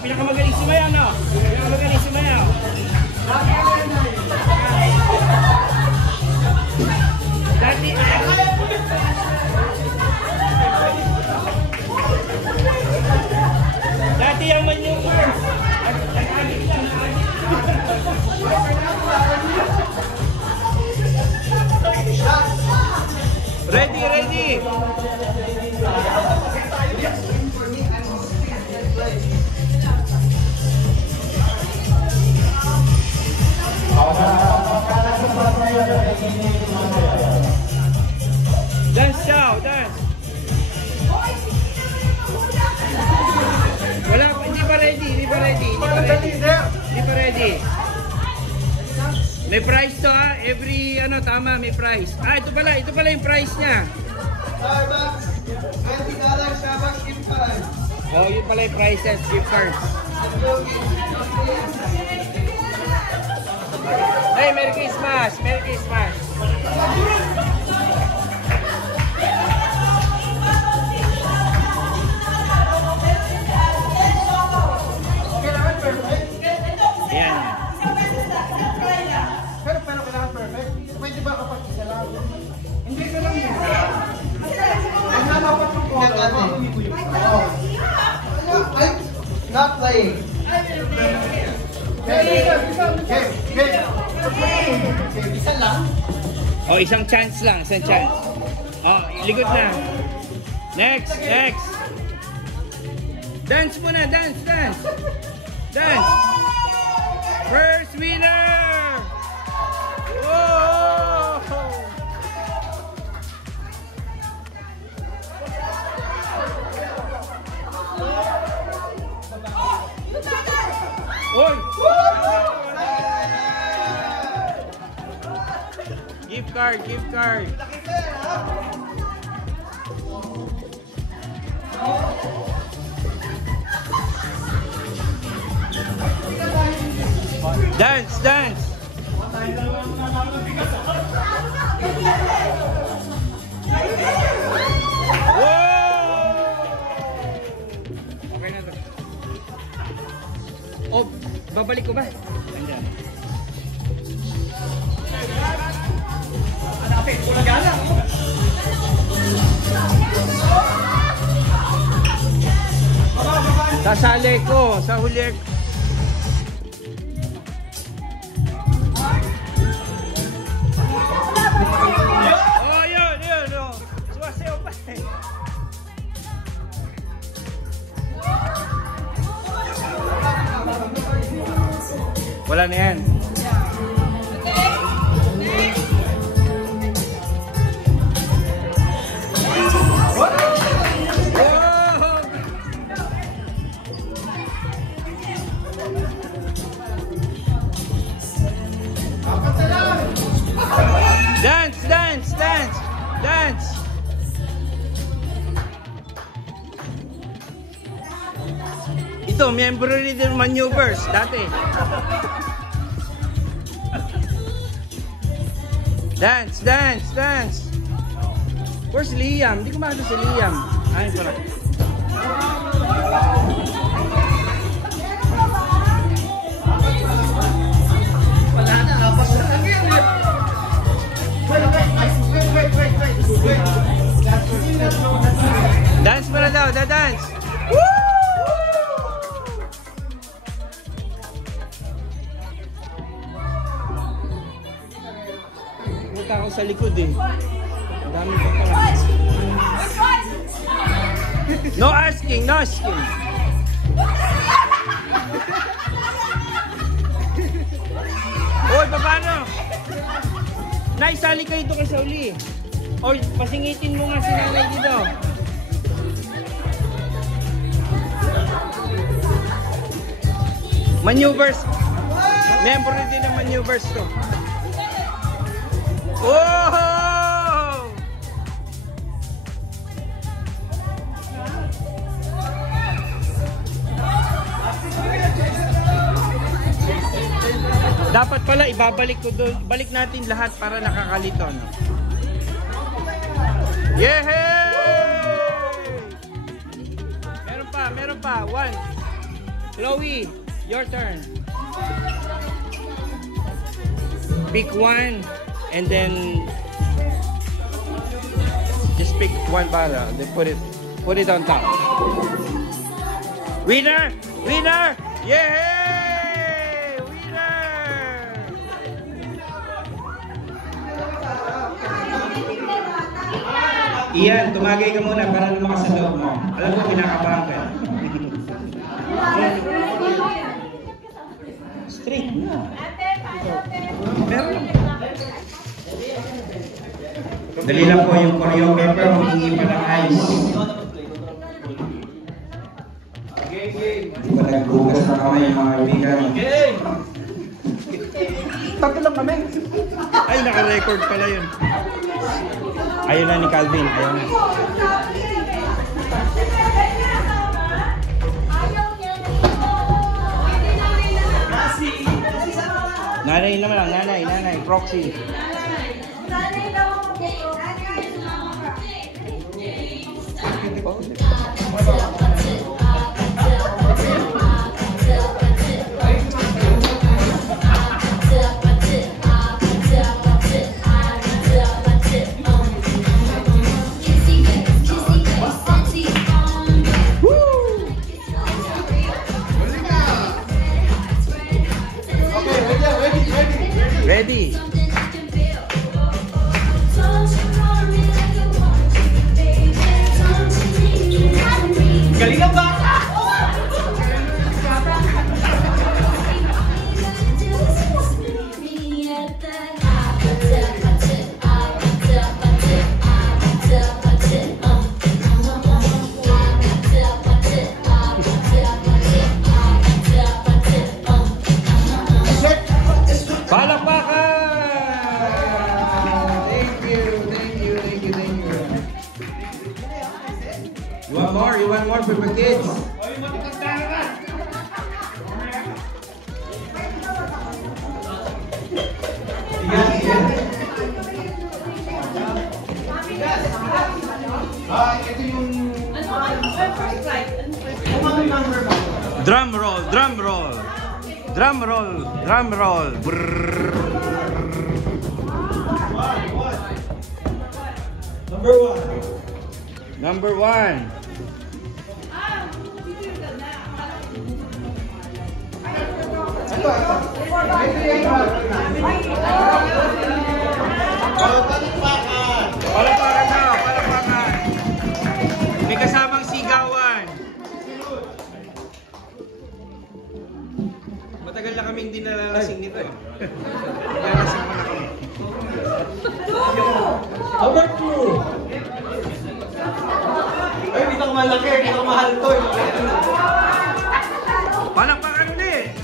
pinakamagaling sumayaw, no? Pinakamagaling sumayaw. Dati yung maneuver. Ready, ready. Dance daw, dance. Wala, hindi pa ready, hindi pa ready, hindi pa ready. Hindi pa ready. May price to ha, every ano tama may price. Ah, ito pala yung price niya. Starbucks, $20 Starbucks gift card. Oh, yun pala yung prices, gift cards. Hey, Merry Christmas! Merry Christmas! Kailangan perfect? Ayan. Pero kailangan perfect? Pwede ba kapag isa lang? Hindi ka lang yun. Ang nalapat yung color. Not playing. Isa lang? Oh, isang chance lang, isang chance. Oh, likod na. Next, next. Dance muna, dance, dance. Dance. First winner! Whoa! Oy! Gift card, gift card. Dance, dance. Okay na to. Oh, babalik ko ba? Andiyan. Hanapin ko na gala. Sasali ko sa huli. Oh, yun, yun, yun. Suwasayaw pa eh. Wala na yan. Dance, dance, dance, dance. Ito, miyembro rin ng maneuvers dati. Dance, dance, dance. Where's Liam? Hindi ko makita si Liam. Ayun pala. Wala na, kapag na lang yun. Wait. Dance mo na daw, dance. Woo! Punta ako sa likod eh. Ang dami pa pala. No asking, no asking. Hoy, paano? Naisali kayo ito kay Sauli. O, pasingitin mo nga si nanay dito. Maneuvers. Member din ng maneuvers to. Oh! Dapat pala ibabalik ko doon. Balik natin lahat para nakakalito, no? Yehey! Meron pa. 1, Chloe, your turn. Pick one and then just pick one bala, then put it on top. Winner! Winner! Yay! Winner! Ian, tumagay ka muna para lumakas sa loob mo. Alam ko, kinakabahan ka. Straight na. Meron. Dali lang po yung choreographer, humingi pa ng ice. Hindi pa nagbugas na kamay yung mga kaibigan. Tatlo lang kami. Ay, naka-record pala yun. Ayaw na ni Calvin, ayaw na. Nanay naman lang, nanay, proxy. Ready? Galing ang bata! You want more for the kids? Ito yung... Drum roll, drum roll. Drum roll, drum roll. Brrr. Number one. Palakpakan na, palakpakan. May kasamang sigawan. Matagal na kami hindi nalalasing nito eh. Nalalasing mo na kami. Number 2. Ay, hindi ko malaki, hindi ko mahal to. Palakpakan ulit.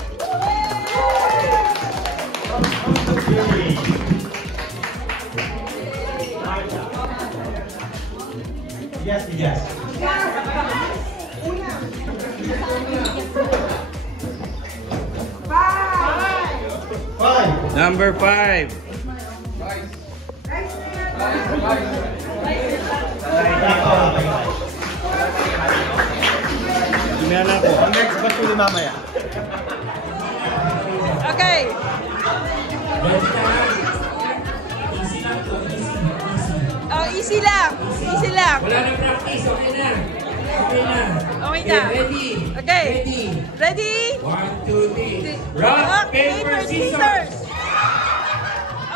Yes, yes. Five. Number 5. Ginala ko. Ang next batch ni mamaya. Okay. Oh, easy lang. Easy lang. Wala na practice, okay na. Okay na. Okay na. Ready. Okay. Ready. Ready? 1, 2, 3. Rock, paper, scissors.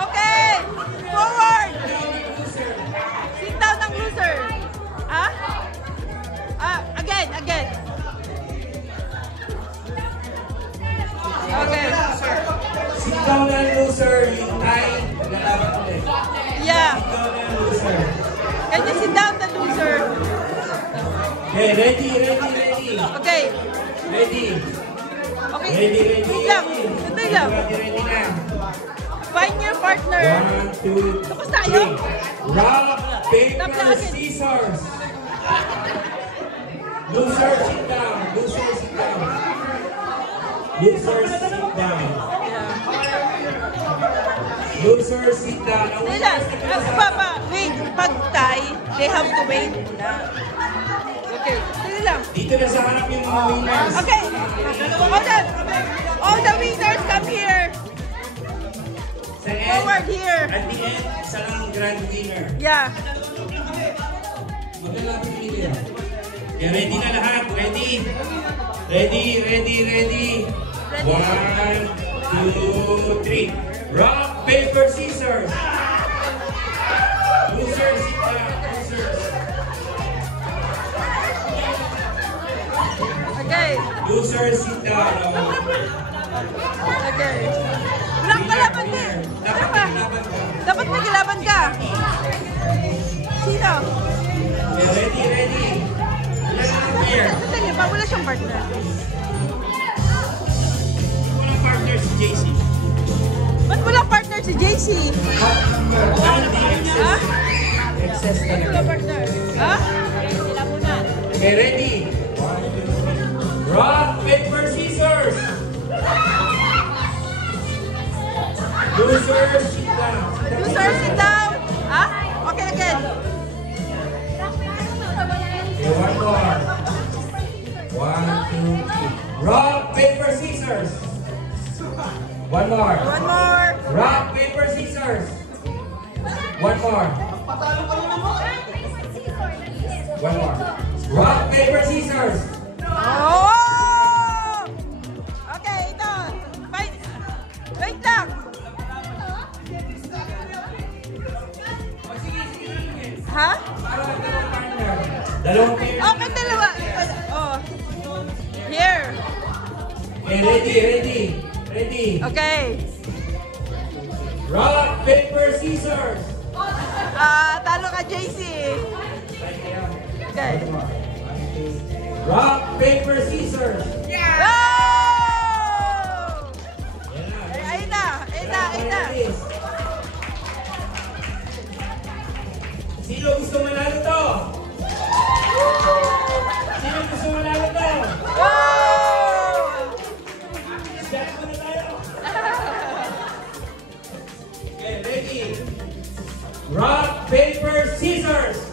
Okay. Forward. Sit down ng loser. Ha? Again. Okay. Sit down na loser, yung tie, lalaban ulit. Yeah. Sit down na loser. Can you sit down the loser? Okay, ready. Okay. Ready. Okay. Ready. Wait lang. Sandali lang. Ready na. Find your partner. 1, 2, Tapos tayo? 3. Rock, paper, scissors. Loser, sit down. Loser, sit down. Loser, sit down. Loser, sit down. Sandali lang. Papa, wait. Pag tie, they have to wait muna. Okay. Dali lang. Dito na sa harap yung mga winners. Okay. All the winners come here. Sa end, Forward here. at the end, isa lang grand winner. Yeah. Maglalapit dito. Okay, ready na lahat. Ready? Ready, ready, ready. 1, 2, 3. Rock, paper, scissors. Losers, sit down. Losers. Okay. Losers, sit down. Okay. Walang kalaban din. Dapat maglaban ka. Dapat may kalaban ka. Sino? Okay, ready, ready. Ilan ang player? Sandali ba? Wala siyang partner. Walang partner si JC. Ba't walang partner si JC? Ha? Excess Ba't walang partner? Ha? Okay, ready? Rock, paper, scissors. Losers, sit down. Loser, sit down. Ha? Okay, again. Okay, one more. 1, 2, 3. Rock, paper, scissors. One more. One more. Rock, paper, scissors. One more. One more. Rock, paper, scissors. Oh! Okay, ito. Fight. Wait lang. Ha? Dalawang pair. Okay, dalawa. Oh. Here. Okay, ready, ready. Ready. Okay. Rock, paper, scissors. Talo ka, JC. Okay. Rock, paper, scissors. Go! Ayun na. Ayun na. Ayun na. Sino gusto manalo to? Sino gusto manalo to? Go! Start muna tayo. Okay, ready. Rock, paper, scissors.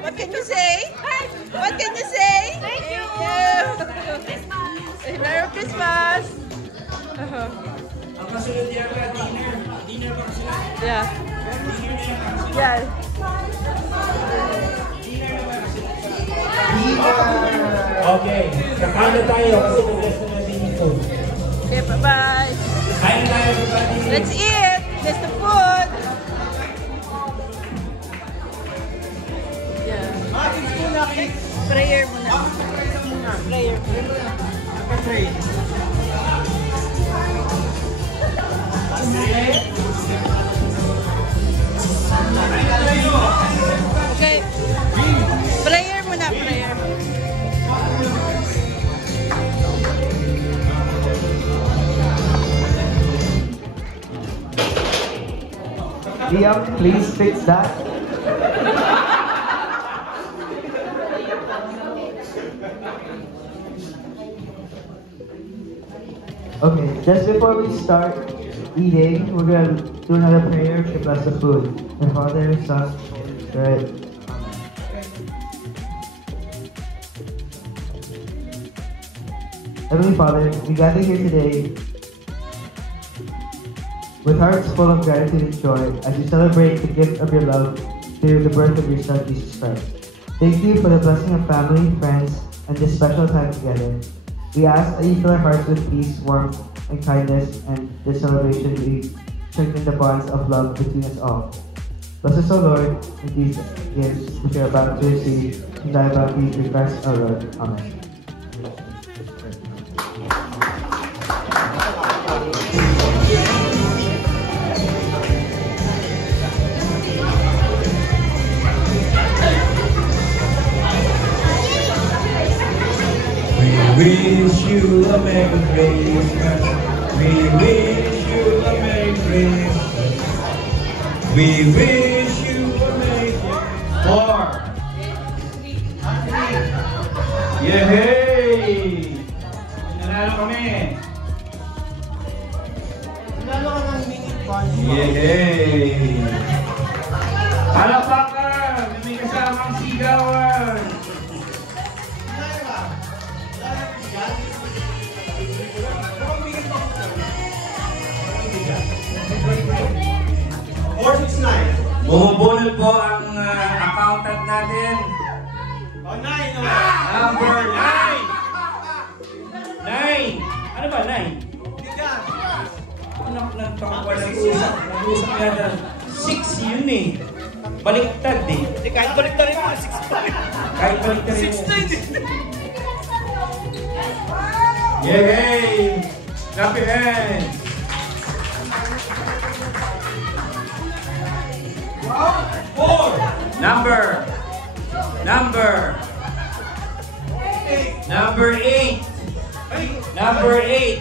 What can you say? What can you say? Thank you. Merry Christmas. Ang kasunod yata, dinner. Dinner ba sila? Yeah. Dinner na lang. Yeah. Okay, kakano tayo kasi nag-rest na natin yung food. Okay, bye-bye. Kain tayo, everybody. Let's eat. That's the food. Yeah. Prayer muna. Prayer. Okay. Prayer muna, prayer. Liam, please fix that. Okay, just before we start eating, we're going to do another prayer to bless the food. The Father, Son, Spirit. Heavenly Father, we gather here today with hearts full of gratitude and joy as we celebrate the gift of your love through the birth of your Son, Jesus Christ. Thank you for the blessing of family, friends, and this special time together. We ask that you fill our hearts with peace, warmth, and kindness, and this celebration we strengthen the bonds of love between us all. Bless us, O Lord, with these gifts which we are about to receive, and die about these through Christ our Lord. Amen. We wish you a Merry Christmas. We wish you a Merry Christmas. We wish you a Merry Christmas. Yay! Nanalo kami. Nanalo ka ng mini punch. Yay! Palakpakan! May kasamang sigawan! Bumubunod po ang accountant natin. Number 9! 9! Ano ba, 9? Anak ng tangwa, nag-usap yata. 6 yun eh. Baliktad eh. Kahit baliktad rin mo, 6 pa rin. Kahit baliktad rin mo. 6-9 Yay! Clap your hands! Number 8. Number 8.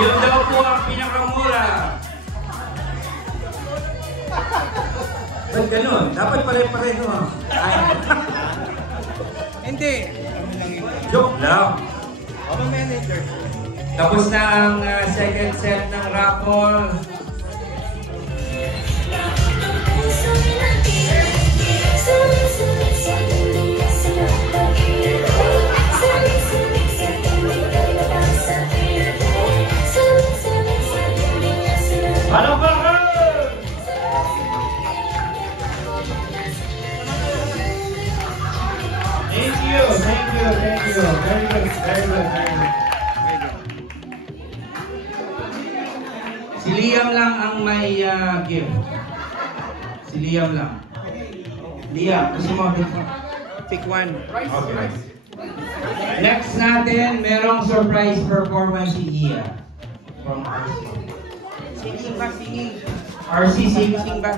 Yun daw po ang pinakamura. Ba't ganun? Dapat pare-pareho ha. Hindi. Joke lang. Ako manager. Tapos na ang second set ng raffle. Ano ba? Thank you. Very good. Si Liam lang ang may gift. Si Liam lang. Liam, gusto mo? Pick one. Okay. Next natin, merong surprise performance si Ia. From RC. Singing ba? Singing. RC, sing ba?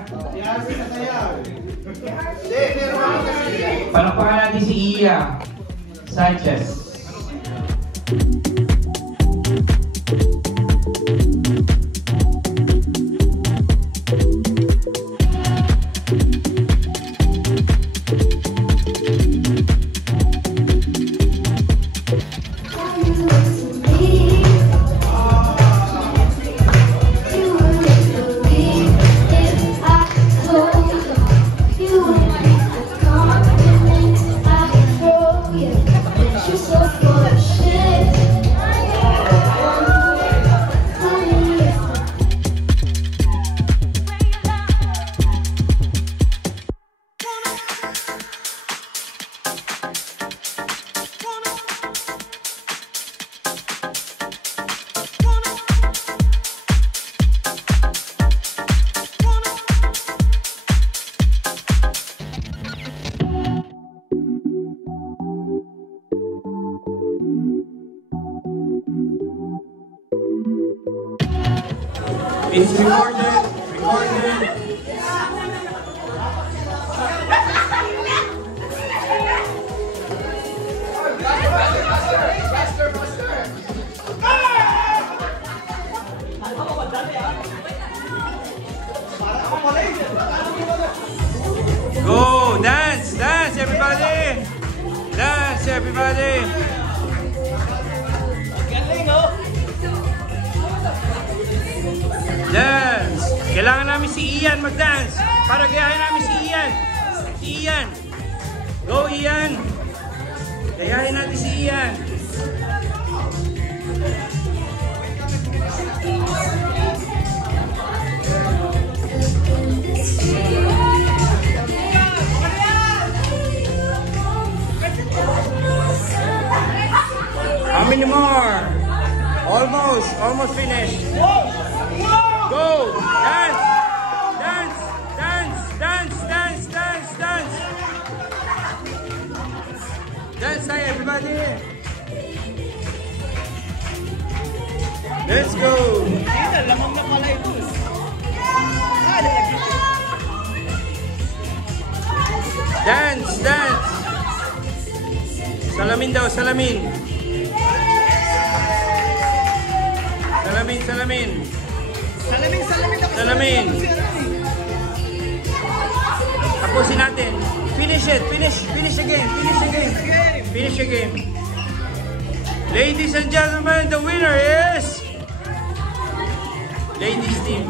Palakpakan natin si Ia Sanchez. It's recorded. Go! Dance! Dance, everybody! Dance, everybody! Galing, oh! Dance! Kailangan namin si Ian mag-dance para gayahin namin si Ian. Si Ian! Go, Ian! Gayahin natin si Ian. How many more? Almost finished. Go! Dance! Dance! Dance! Dance! Dance! Dance! Dance! Dance tayo, everybody! Let's go! Lamang na pala ito. Dance! Dance! Salamin daw, salamin! Salamin! Salamin ako. Salamin! Tapusin natin. Finish it! Finish the game! Finish the game! Ladies and gentlemen, the winner is ladies team.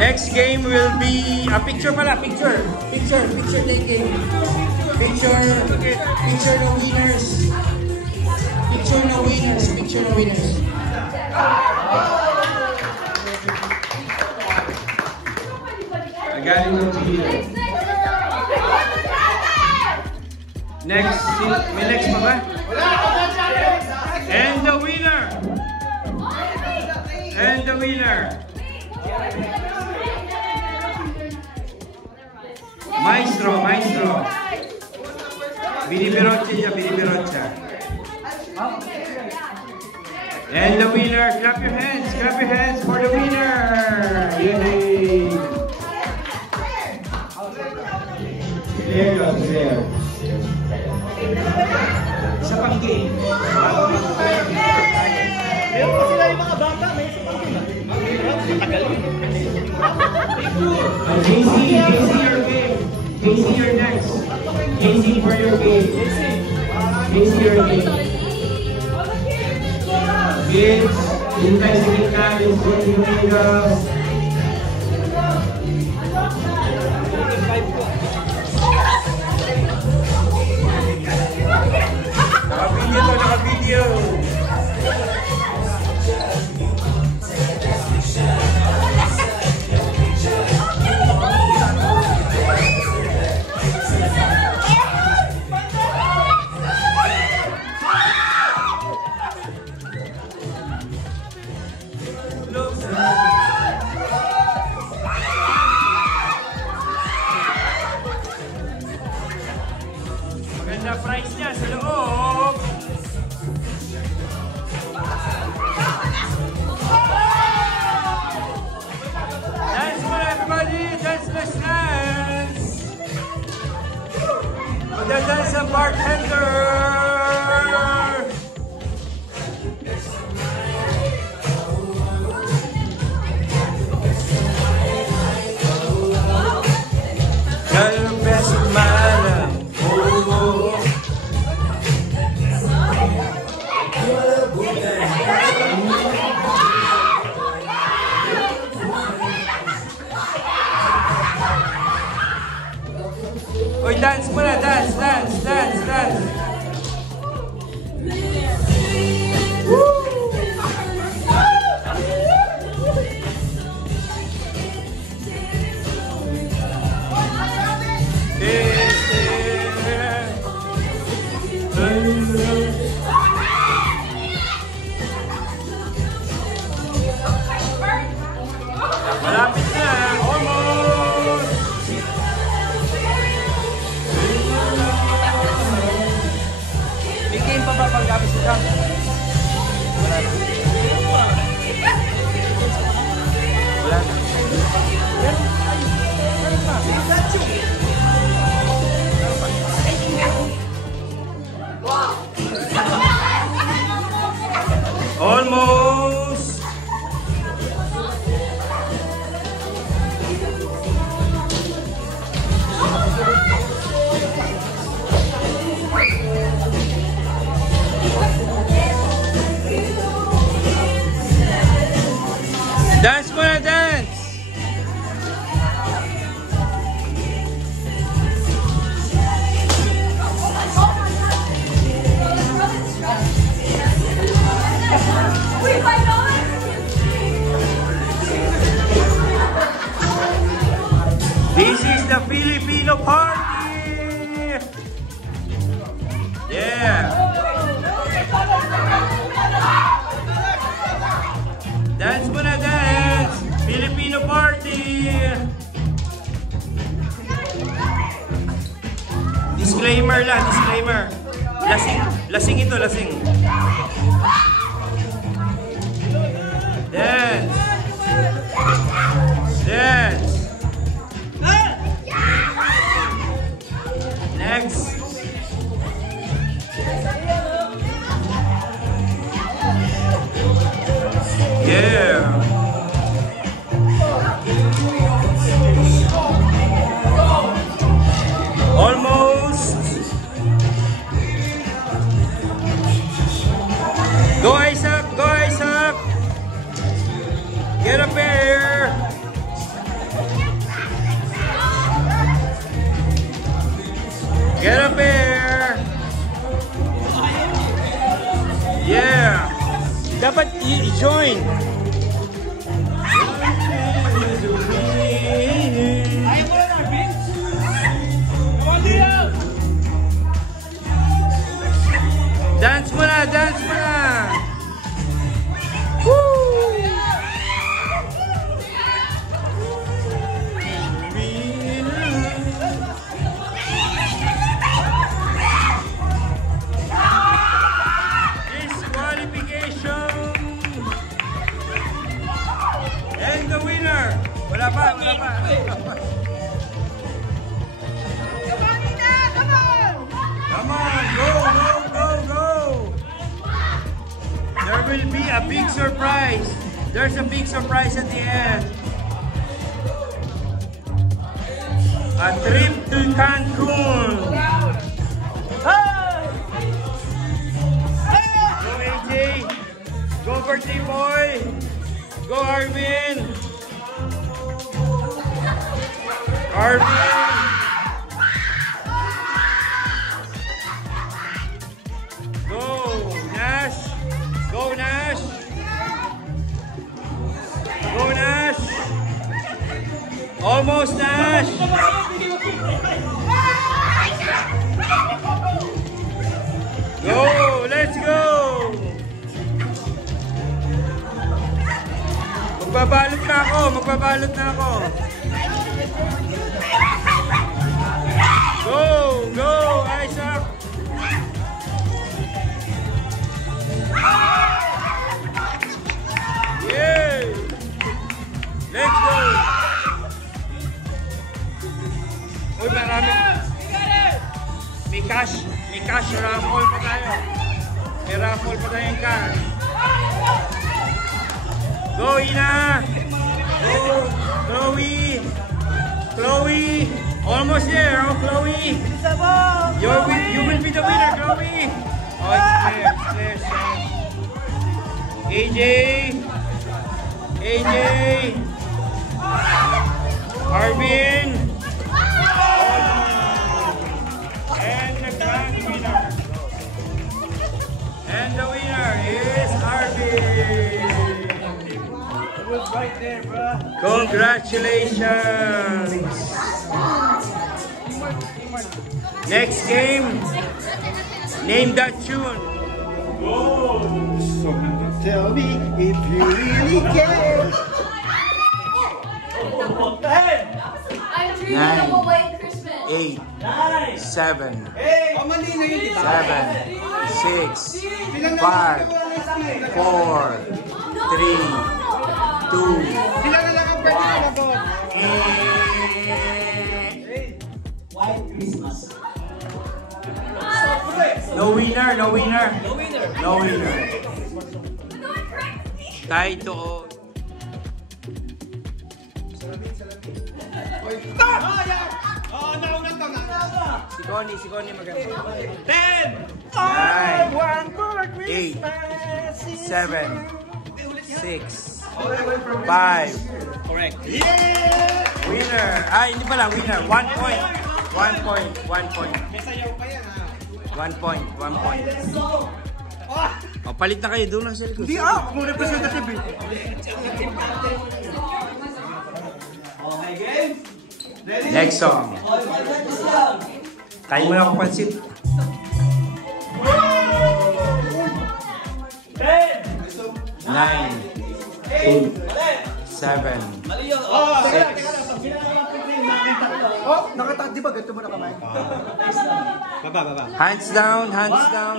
Next game will be a picture picture taking. Picture the winners. Picture the winners. Galing ng Chile. Next, may next pa ba? And the winner. Maestro. Binibirotcha. And the winner, clap your hands for the winner. Yay! There. Isa pang game. Meron pa sila yung mga bata, may isa pang game. Matagal yun. JC, your game. JC, you're next. JC for your game. JC, your game. Games, yung tayo sa gitna, yung Domingo. Naka-video. Maganda price niya sa loob. Dance mo everybody, dance, let's dance. Magdadance ang bartender. Gano'n best malam. Oy, dance muna, dance. Woo! Malapit na, almost. May game pa ba pag-abis ka? Wala na. Meron pa. Almost. Dance muna, dance! This is the Filipino party! Yeah! Dance muna, dance! Filipino party! Disclaimer lang, disclaimer. Lasing ito, lasing. Dance! Dance! Next! Yeah! Almost! Dapat i-join. Dance mo na, dance mo na. Disqualification. And the winner. Wala pa, wala pa. Come on, go, go, go, go. There will be a big surprise. There's a big surprise at the end. A trip to Cancun. Go AJ. Go birthday boy. Go Arvin. Arvin. Go Nash. Go Nash. Go Nash. Almost Nash. Go, let's go. Magbabalot na ako, magbabalot na ako. Go, go, Isaac. Yay! Let's go. Uy, marami. May cash, raffle pa tayo. May raffle pa tayong cash. Go, Ina! Go, Chloe! Chloe! Almost there, oh, Chloe! You will be the winner, Chloe! Oh, it's clear, it's clear, it's clear. AJ! AJ! Arvin! And the grand winner. And the winner is Arvin! Right there, bro. Congratulations! Next game, name that tune. Tell me if you really care. I'm dreaming of a white Christmas. 8, 7, Hey! Pamali na yun, di ba? 7, 6, 5, 4, 3, 2, Sila na lang ang pwede na po. White Christmas. no winner, no winner. No winner. Tayo to. Si Connie maganda. 10! 9, One for 8, Christmas. 7, 6, 5. Correct. Yeah! Winner. Ay, hindi pala winner. 1 point. 1 point. 1 point. May sayaw pa yan, ha? 1 point. 1 point. O, palit na kayo. Doon lang sa likod. Di kung representative eh. Okay, game? Ready? Next song. Okay, 5 seconds lang. Tayo mo na ako pansit. 9, 8, 7, Mali yun. Oh, teka 6. lang. Oh, nakataas. Di ba ganito mo na kamay? Baba. Hands down, hands down.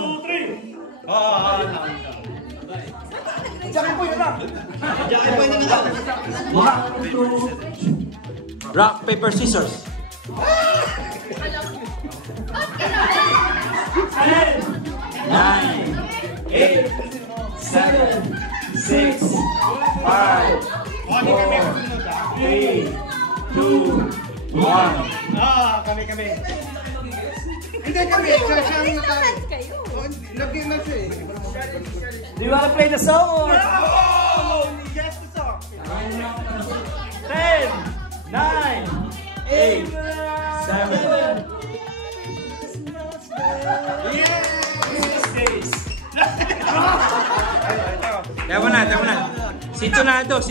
Diyan po yun lang. Diyan po yun lang. Rock, paper, scissors. 9, 8, 7, 6, 5, 4, 3, 2, 1. Kami. Hindi kami. Siya ang Hands kayo. Lagyan na siya eh. Do you wanna play the song? Yes, the song. 10, 9, 8, 7. Yes! Yes! Tama na. Sintonado.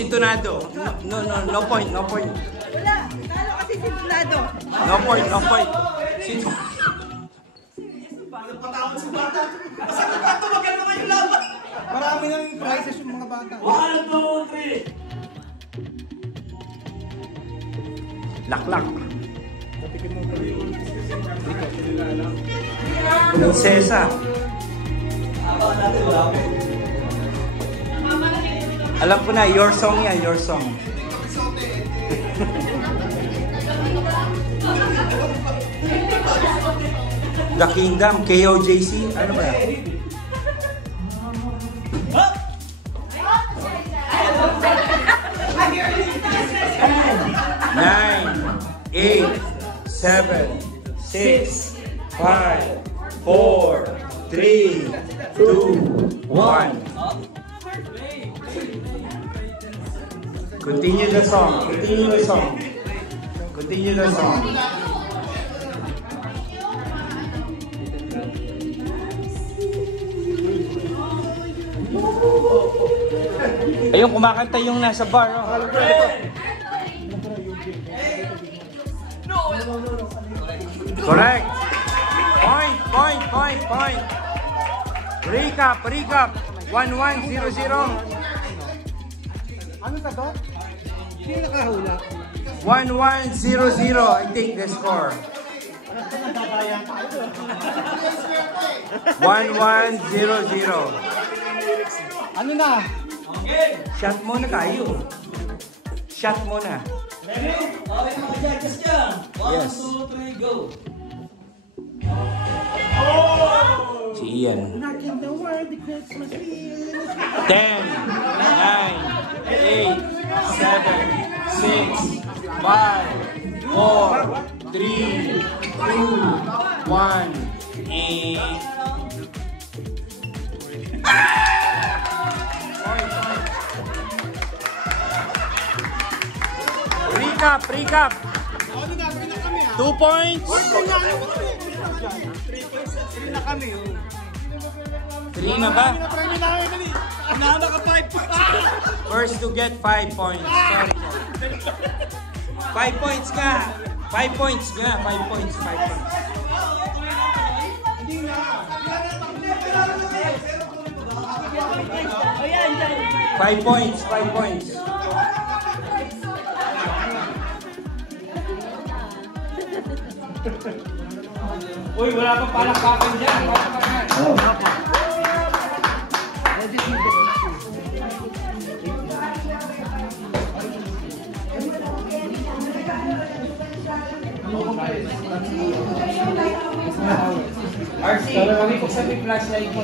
No point. Wala. Talo kasi sinulado. No point. Marami ng prizes yung mga bata. 1, 2, 3. Laklak. Prinsesa. Alam ko na, your song yan, your song. The Kingdom, KOJC, ano ba? Nine, 8, 7, 6, 5, 4, 3, 2, 1. Continue the song. Ayun, kumakanta yung nasa bar. Oh. Correct. Point. Recap. 1100. Ano sagot? Sino nakahula? 1100, I think the score. 1100. Ano na? Shot muna tayo. Shot muna. Ready? Okay, mga judges dyan. 1, 2, 3, go. Si Ian. 10, 9, 8, 7, 6, 5, 4, 3, 2, 1. Recap. 2 points. 3 na kami. 3 na ba? Naka 5 points. First to get 5 points. Sorry. 5 points ka. 5 points. 5 points. Uy, wala pang palakpakan dyan. RC, kami kung sabi flashlight mo.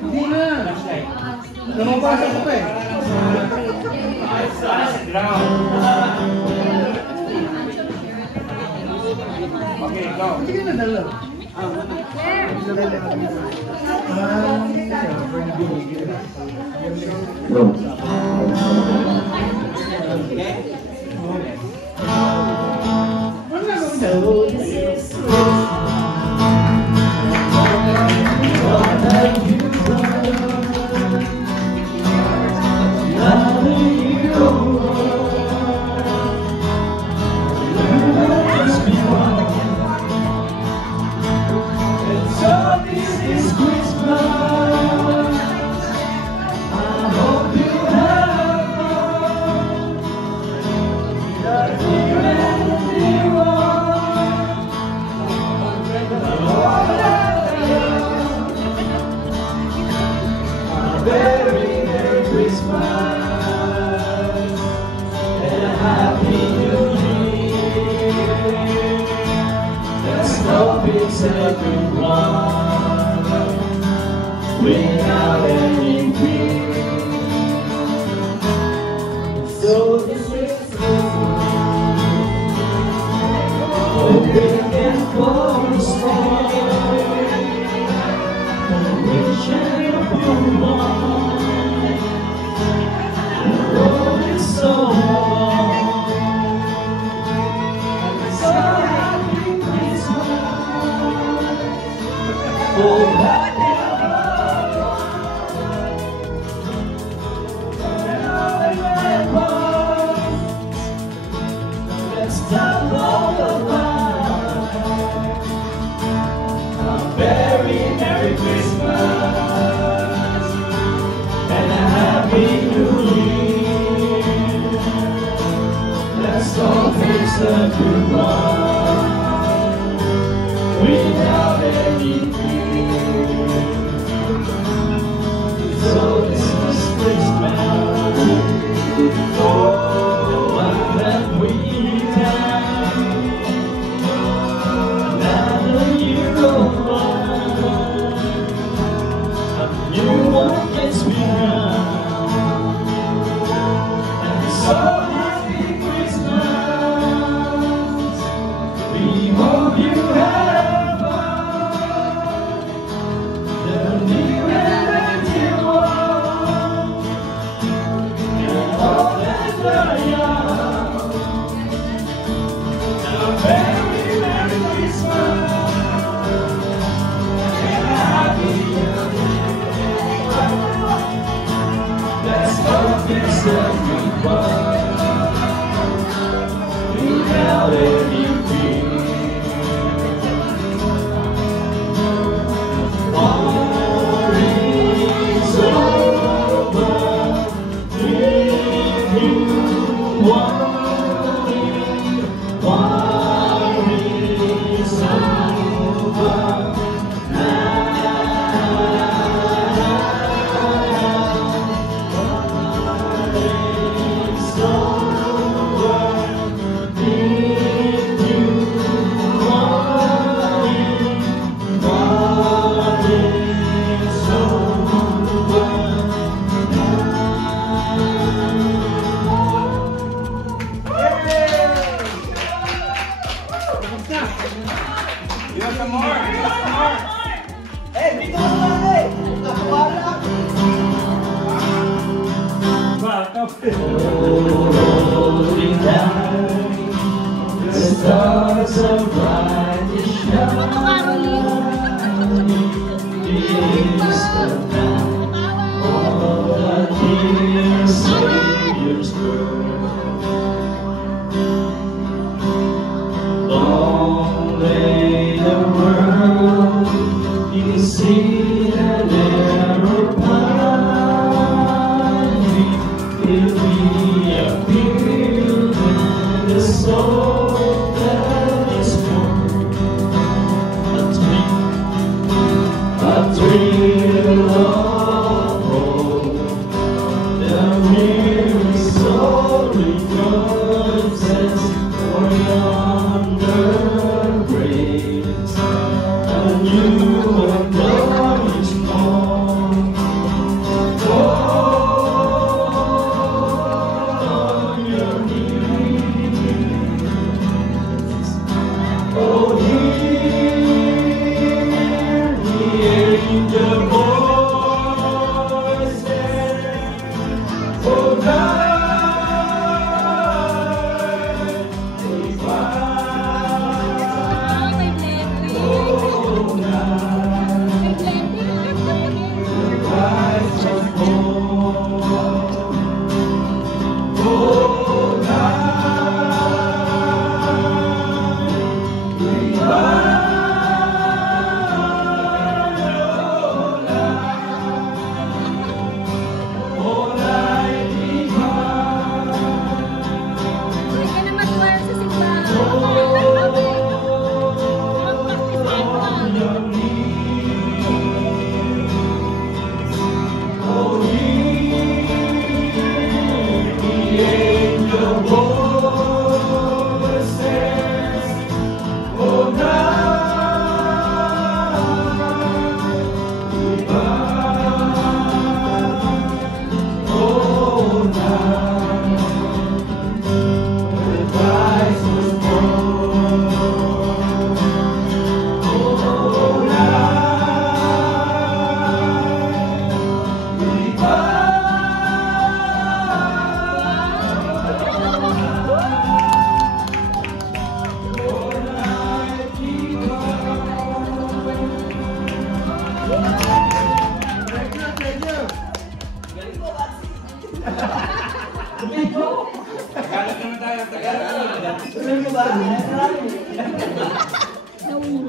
Hindi na. Namabasa ko pa eh. Sa ground. Okay, go. Sige na dalaw. Without any fear. So this is hoping and forceful, wishing upon one. The road is so long, so happy Christmas. Oh, all of us a very Merry Christmas and a Happy New Year. Let's all face a good one without any fear. So this is Christmas. Oh, what have we done? Another year gone by, a new one gets begun. And so happy Christmas. We hope you have fun. The near and the dear one, and all that are young. And a very Merry Christmas and a Happy New Year. Let's hope it's a good one without any fear. War is over if you worry. War is over now. War is over if you worry. War is over. You have some more. You have some more. Eh, dito ka naman eh! Nakawala ako! Holding down, the stars are brightly shining. Is the night of the dear Savior's birth. Long lay the world in sin and error pining, till He appeared in the soul that is born. A thrill of hope, the weary soul rejoices, for yonder breaks a new and glorious morn. Oh, your knees. Oh, hear the voices. Oh, night divine. Oh, night Christ was born. Oh, night divine. Tagalog naman tayo, Tagalog. Ano ba?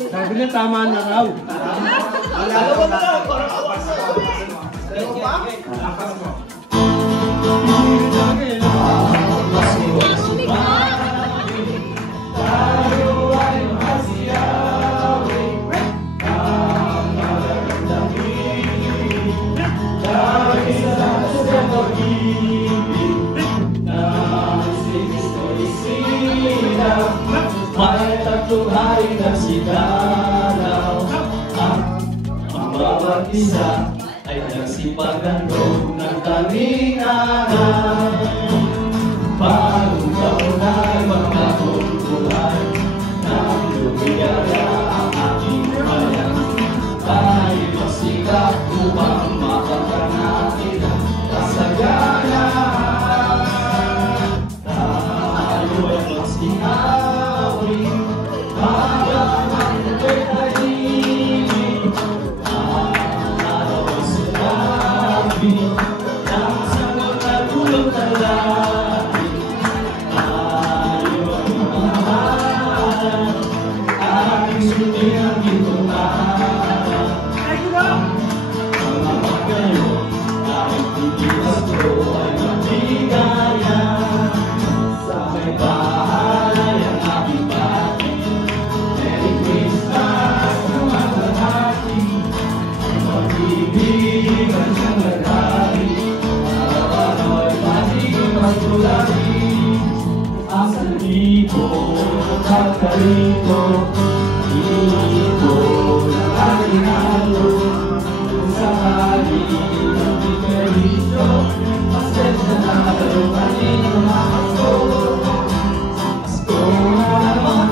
Sabi niya tama na raw. May tatlong hari na sigalaw at ang bawat isa ay nagsipagan loob ng talinganan. Bagong taon ay magkakungkulan ng lumiyara ang aking bayan. Tayo magsikap upang makapanatid ang kasaganan. Tayo ay magsinawin hanggang ako'y tahimik. Ang araw ay sinabi ng sagot na gulong na langit. Tayo ay mamahalan, aking suti ang gitunaan. Mga pagkayo, kahit hindi ako ay matigaya. Sa may bahay ang aking pati. Merry Christmas, mga bahati. Ang pag-ibig ang siyang lalaki. Araw-araw ay patigil magtulari. Ang sanlibo at karito, ito ng aking halo. Kung sakali ang ikarito, pasensya na kayo kanino makasko. Pasko na naman,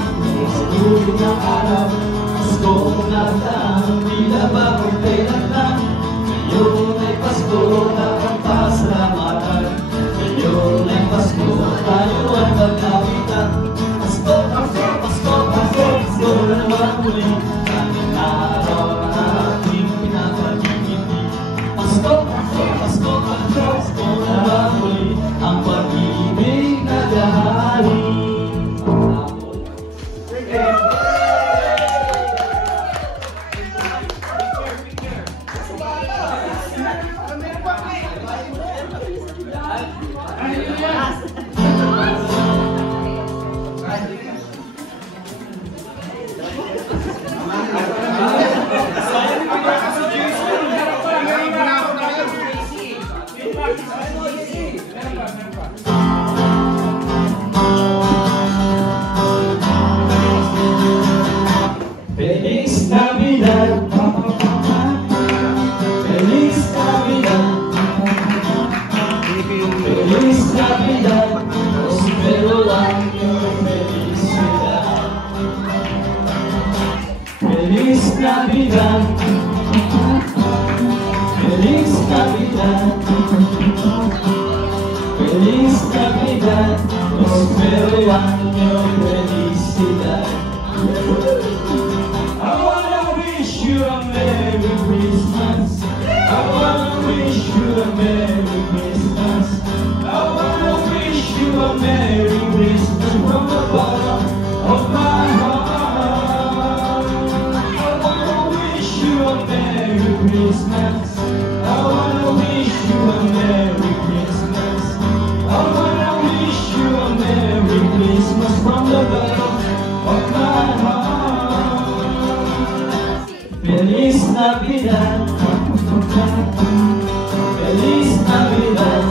sa dulo ng araw. Pasko na lang, tila bagong kailan lang. Ngayon ay Pasko na pagpasalamatan. Ngayon ay Pasko, tayo ay magkapitan. Pasko, Pasko, Pasko, Pasko, Pasko na naman muli. Tanging araw na ating pinakagigiti. Pasko, Pasko, Pasko, Pasko, Pasko na naman muli. Ang pag-ibig na gahari. Feliz Navidad, Feliz Navidad, Feliz Navidad, prospero año y felicidad. Feliz Navidad, Feliz Navidad, Feliz Navidad, prospero año y felicidad. I wanna wish you a Merry Christmas. I wanna wish you a Merry Christmas. I wanna wish you a Merry Christmas from the bottom of my heart. I wanna wish you a Merry Christmas. I wanna wish you a Merry Christmas. I wanna wish you a Merry Christmas from the bottom of my heart. Feliz Navidad, Feliz Navidad,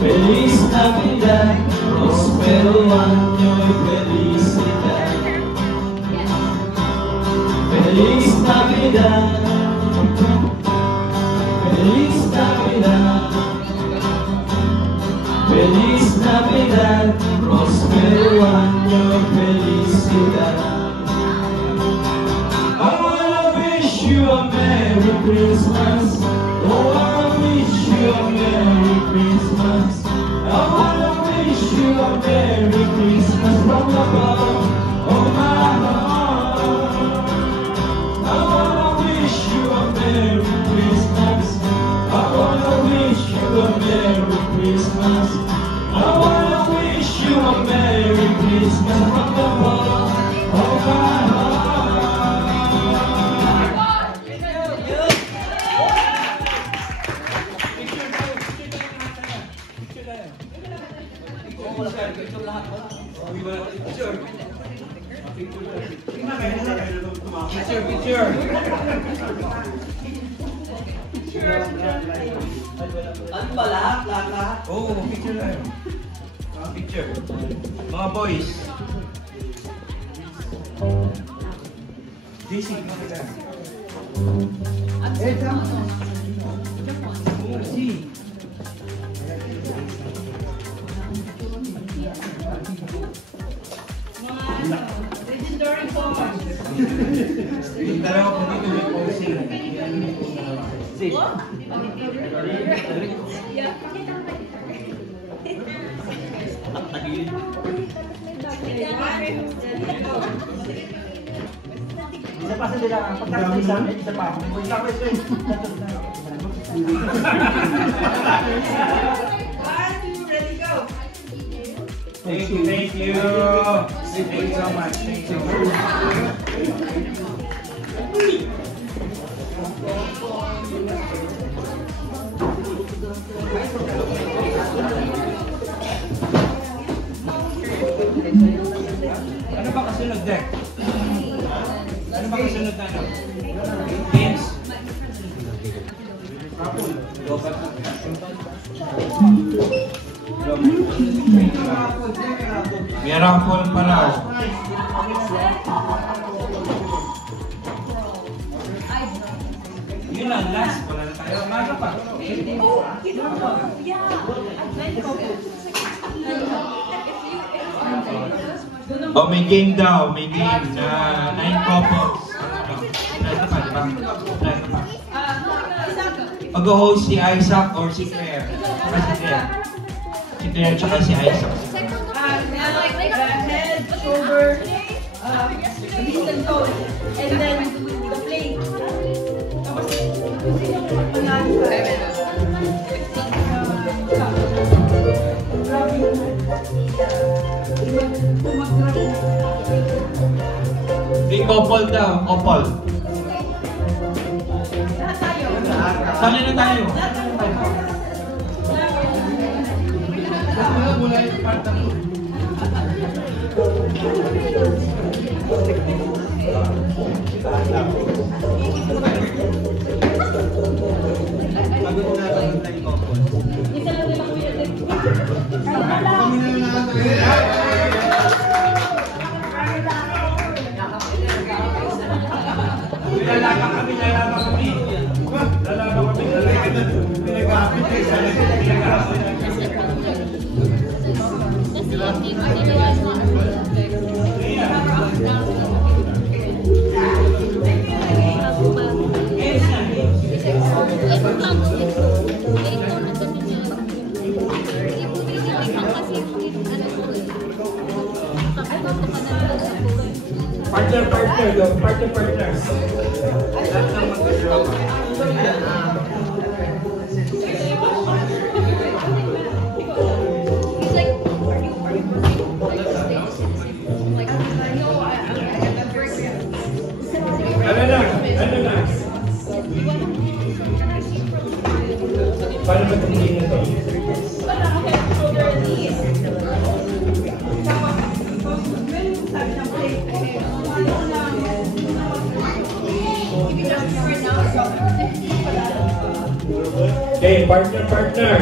Feliz Navidad, prospero año y felicidad. Feliz Navidad, Feliz Navidad, Feliz Navidad, prospero año y felicidad. I wanna wish you a Merry Christmas. Oh, I wanna wish you a Merry Christmas. I wanna wish you a Merry Christmas from the bottom of my heart. I wanna wish you a Merry Christmas. I wanna wish you a Merry Christmas. I wanna wish Christmas from the bottom of my heart. Picture. Ano ba lahat? Oo, picture tayo. Picture. Mga boys. JC, makita. Legendary form. Yung dalawa po dito may posing. Yeah. Isa pa sa nila, pagkakita isa pa. Ready, go. Thank you. Thank you so much. Thank you. Ano ba kasunod, Dek? Ano ba kasunod na ano? Games? May raffle pa raw. Yun lang, last. Wala na tayo. Maga pa. Oh, may game daw. May game na 9 couples. Ito pa, diba? Ito pa. Mag-host si Isaac or si Claire. Si Claire. Si Claire tsaka si Isaac. Head, shoulder, knees and toes, and then the plate. May couple daw. Couple. Lahat tayo. Sali na tayo. Partners. He's like, are you proceeding like to stay the same? Like, no, I got very clear. Ano na? Paano ba tingin na to? Shoulder and knees. Tapos, sabi ng plate. Okay, partner.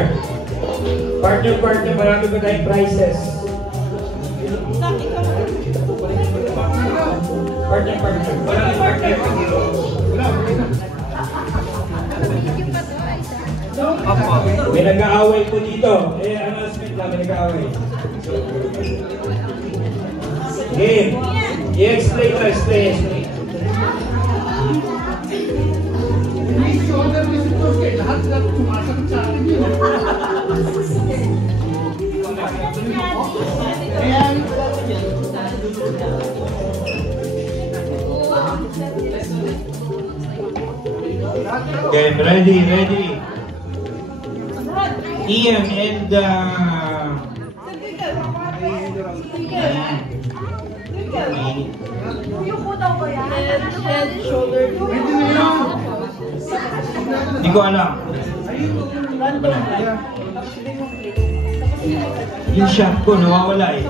Partner, marami ba tayong prizes? Partner. Marami partner. May nag-aaway po dito. Announcement lang, may nag-aaway. Game. I-explain. Lahat sumasagot sa akin yun. Okay, ready. Ian and Head, shoulder. Hindi ko alam. Yung shot ko, nawawala eh.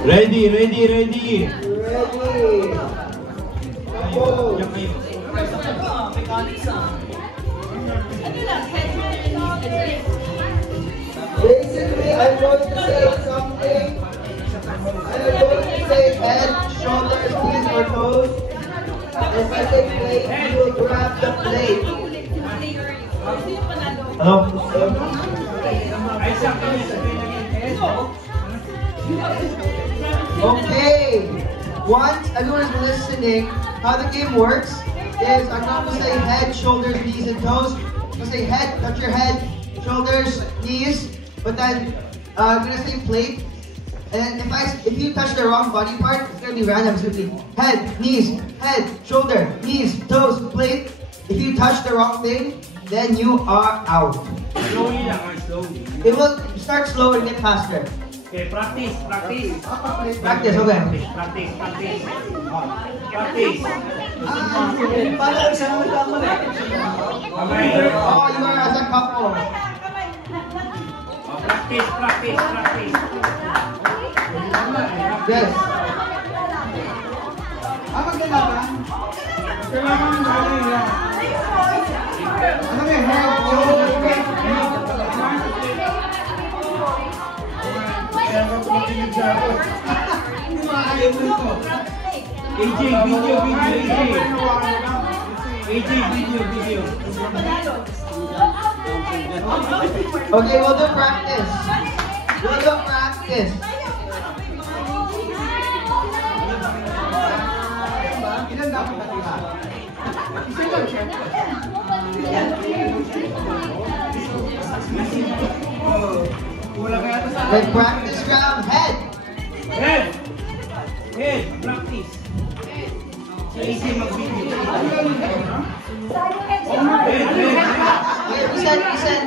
Ready, ready, ready. Basically, I'm going to say something. I'm going to say head, shoulders, knees, or toes. If I say plate, you will grab the plate. Hello? Okay. Once everyone is listening, how the game works is I'm going to say head, shoulders, knees, and toes. I'm going to say head, touch your head, shoulders, knees, but then I'm going to say plate. And if you touch the wrong body part, it's going to be random. It's going to be head, shoulder, knees, toes, plate. If you touch the wrong thing, then you are out. Slowly lang, slowly. It will start slow and get faster. Okay, practice, practice. Practice, okay. Practice, practice. Practice. Paano isang magkamali? Okay. Oh, you are as a couple. Practice, practice, practice. Yes. Magkailangan? Kailangan ng gano'n yan. Ano may AJ, video, AJ, video. Okay, we'll do practice. We'll do practice. Ilan dapat natira? Isa lang, syempre. Then practice round head. Head, practice. AJ mag-video. Okay, reset.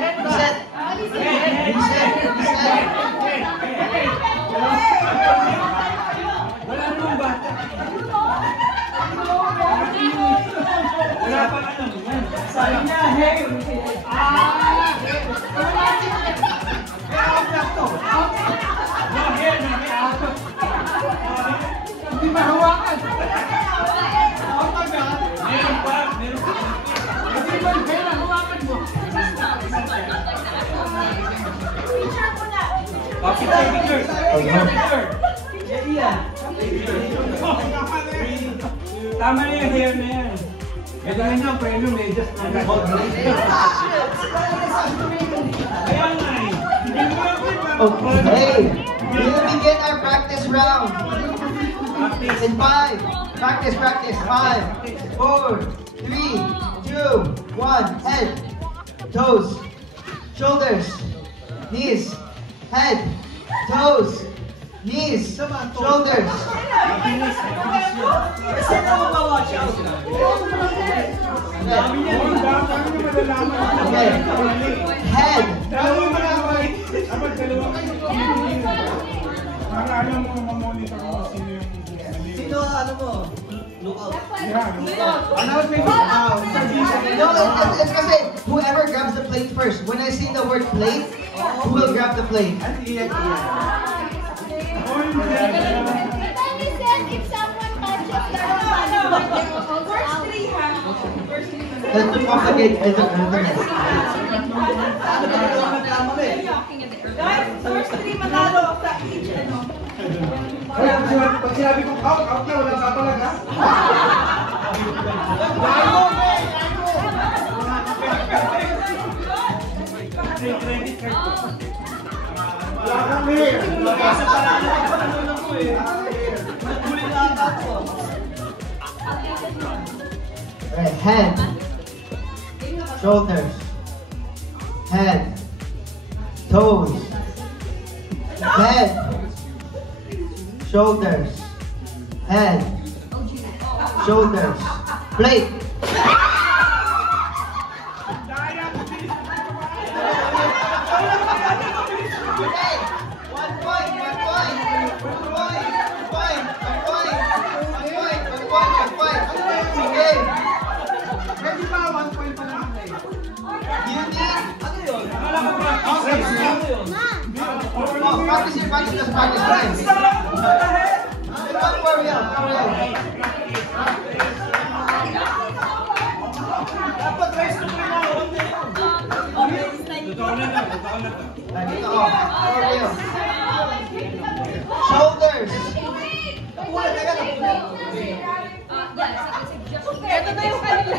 Wala namang bata. Wala pa alam yan. Sabi niya, hey! Hindi mahawakan. Meron pa. Hindi ba kailan hawakan mo? Picture. Tama na yung hair na yan. Ito na yung preno, may just Okay. We will begin our practice round. In 5. Practice. 5, 4, 3, 2, 1. Head, toes, shoulders, knees, head, toes, knees, shoulders. Okay. Head. Sino ano mo? Lookout. No, it's kasi whoever grabs the plate first. When I see the word plate, who will grab the plate? That's too complicated. Guys, first three manalo sa each ano. Pag sinabi kong out na, wala ka talaga. Wala kang hair. Head, shoulders, head, toes, head, shoulders, head, Shoulders. Plate. Shoulders. Ito na yung kanila.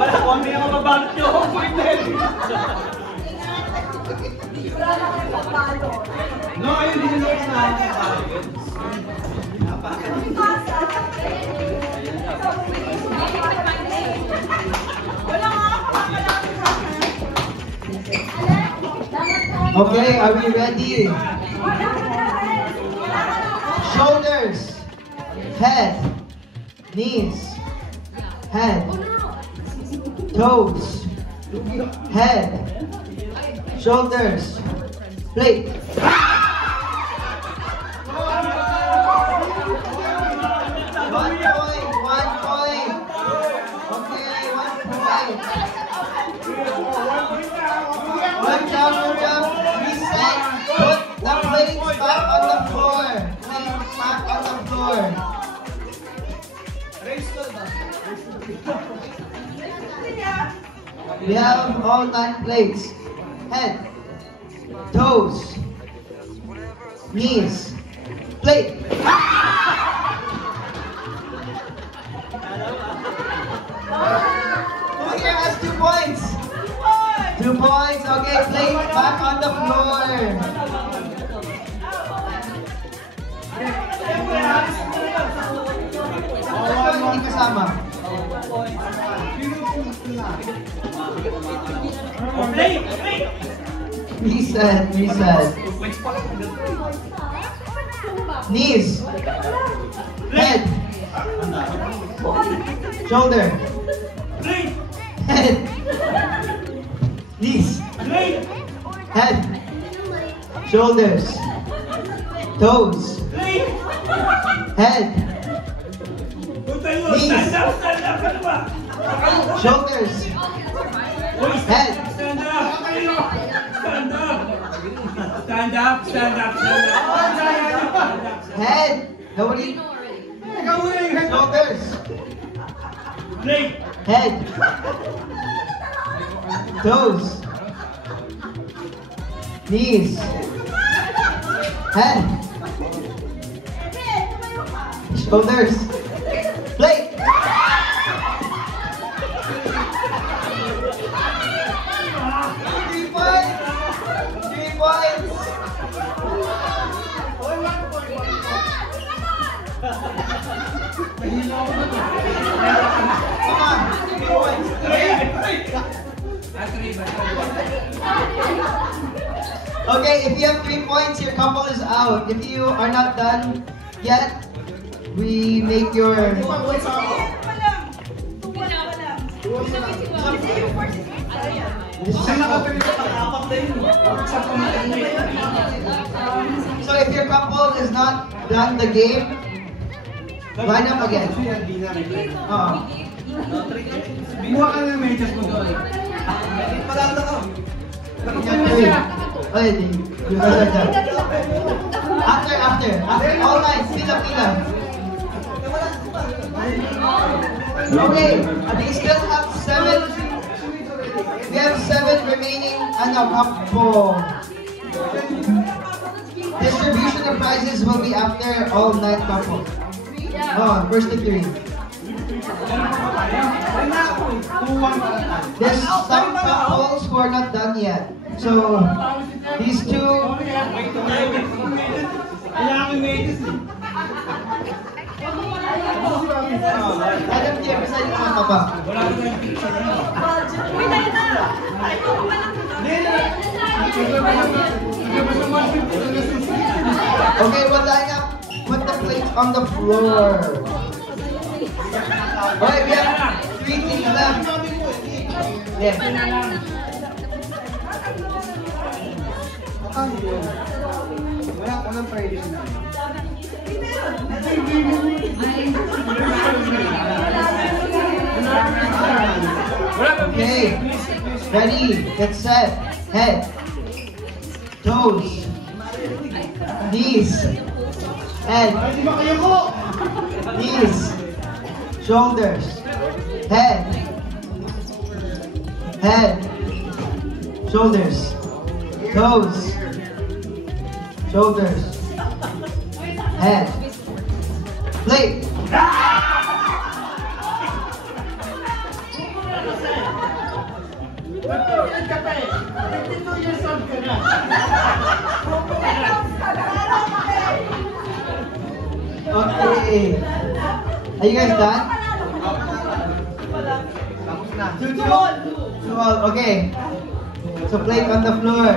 Wala ko ang mga mabalot nyo. No, ayun din yung notes na. Okay, are we ready? Shoulders, head, knees, head, toes, head, shoulders, plate. One point. Okay, 1 point. One down, hurry up. Reset. Put the plates back on the floor. Plates back on the floor. We have all 9 plates. Head, toes, knees, plate. Who here has 2 points? 2 points. Okay, plate back on the floor. Hindi kasama. Reset. Knees. Head. Shoulder. Head. Knees. Head. Shoulders. Toes. Head. Knees. Shoulders. Head. Stand up. Head. Nobody. Shoulders. Head. Toes. Knees. Head. Shoulders. Plate. Three points. Come on. 3 points. Okay, if you have 3 points, your couple is out. If you are not done yet, we make your... So if your couple is not done the game, line up again. Binuha ka ng medyas mo doon. Palala ka. After all night, pila. Okay, we still have 7. We have 7 remaining. Couple. Distribution of prizes will be after all 9 couples. First to 3. There's some couples who are not done yet. So these 2. Kailangan may medis eh. Adam, di ako sa'yo naman ka ba? Wala ko na yung picture na. Uy, tayo na! Tayo pa lang. Okay, we'll line up. Put the plates on the floor. Okay, we have 3 teams left. Yes. Wala ko ng privacy na. Okay, ready, get set, head, toes, knees, head, knees, shoulders, head, shoulders, toes, shoulders, head, plate. Okay. Are you guys done? Two all. Okay. So plate on the floor.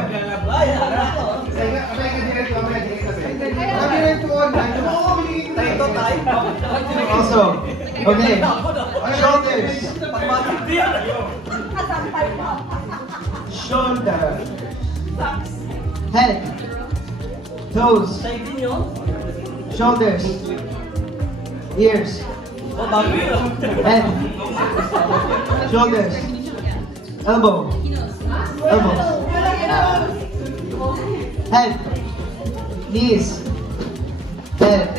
Also, okay. Shoulders. Shoulder. Head. Toes. Shoulders. Ears. Head. Shoulders. Elbow. Elbows. Head. Knees. Head.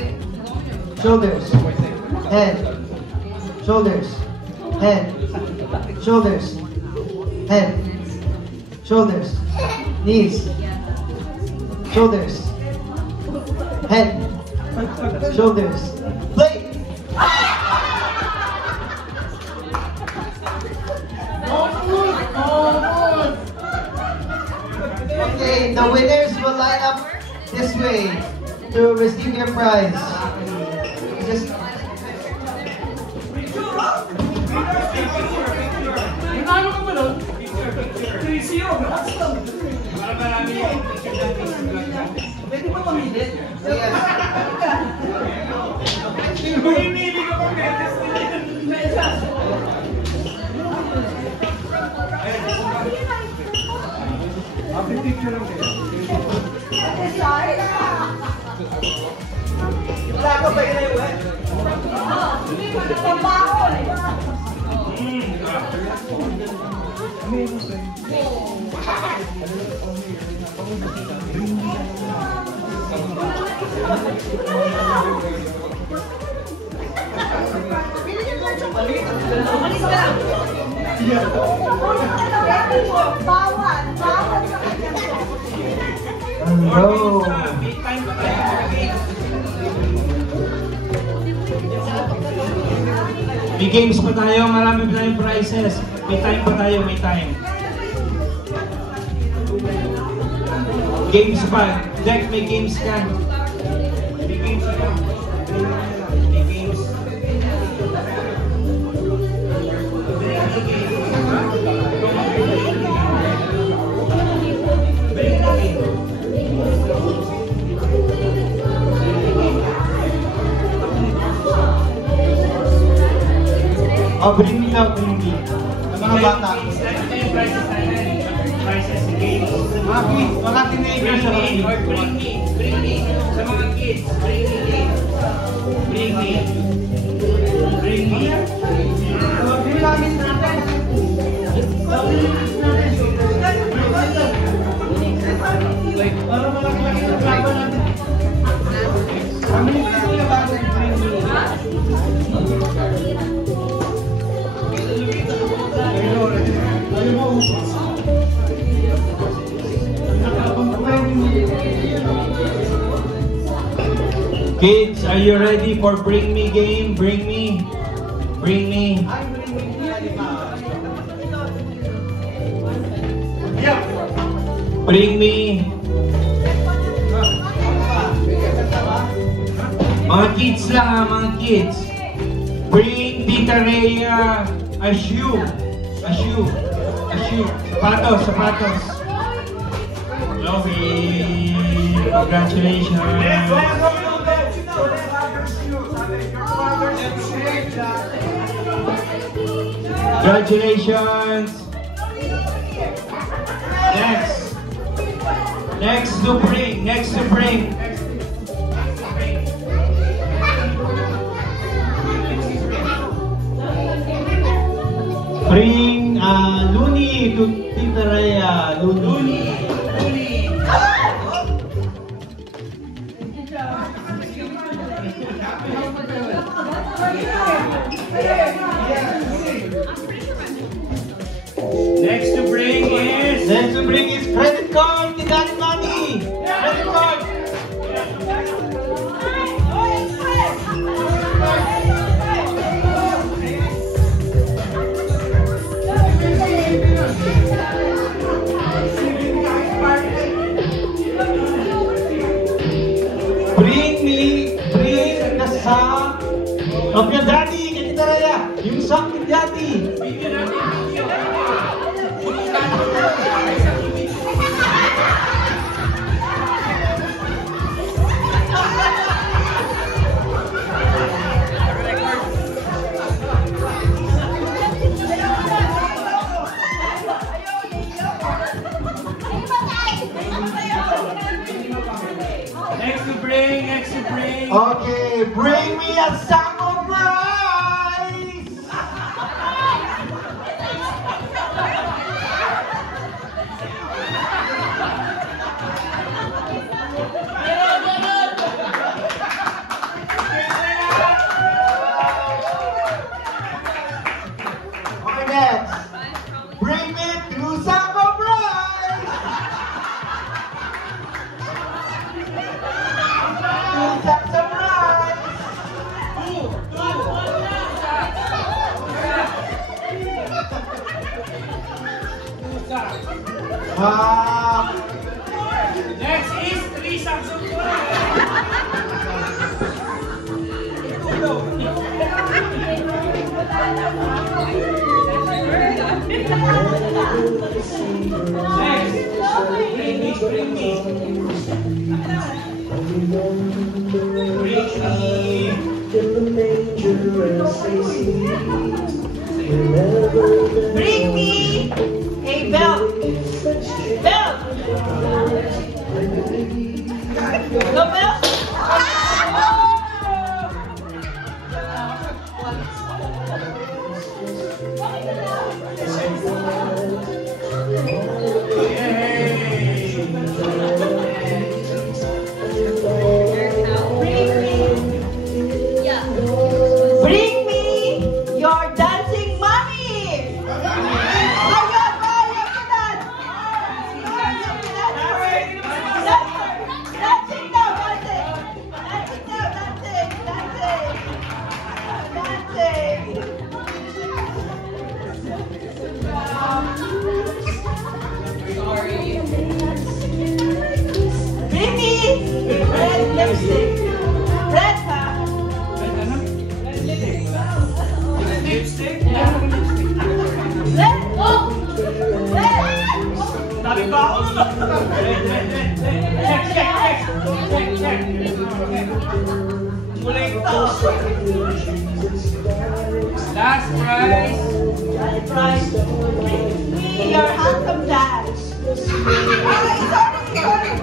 Shoulders. Head. Shoulders. Head. Shoulders. Head. Shoulders. Knees. Shoulders. Head. Shoulders. Plate. Okay, the winners will line up this way to receive your prize. Just Pwede ba mamili? Mamimili ka pang medis nila. Happy picture lang kayo. Wala ka ba yun eh? hello. May games pa tayo, marami pa tayong prizes. May time pa tayo, may time. Games pa. Deck, may games ka. May games ka. May games. Oh, bring me daw, bring me. Ang mga bata. Prizes, games. Mga teenagers. Bring me. Sa mga kids, bring me games. Bring me. Bring me. Para malaki-laki na trabaho natin. Kami gusto na ba sa bring me? Ayaw mo upas. Kids, are you ready for Bring Me game? Bring me. Bring me. Bring me. Mga kids lang ha, mga kids. Bring Tita Rhea a shoe. A shoe. A shoe. Sapatos, sapatos. Chloe, congratulations. Congratulations. Next to bring. Bring Looney to Tita Rhea. Looney. Next to bring is credit card. You got money. Credit card. Bring the sock of your daddy. Tita Rhea, yung sock ni daddy. Okay, bring me a sack of rice! Okay, next. Bring me 2 sacks of rice! 2 sacks of rice! Next is 3 sacks of Bring me a belt. Belt. The belt. Bring me your dancing mommy. Dancing now, Bring me red lipstick. Red, ha? Lipstick? Red! Oh! Red! Sabi ba ako? Check. Kulay ito. Last prize. Last prize. Me, your handsome dad. Ay, sorry.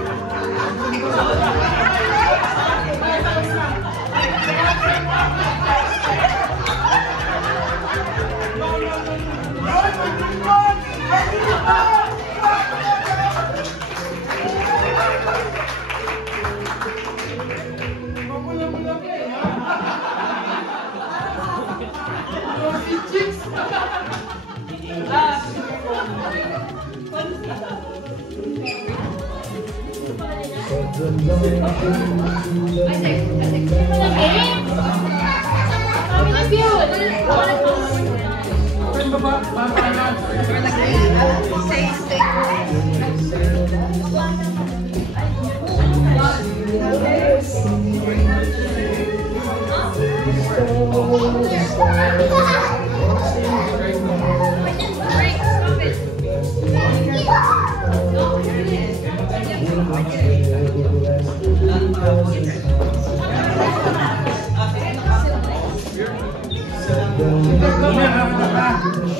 You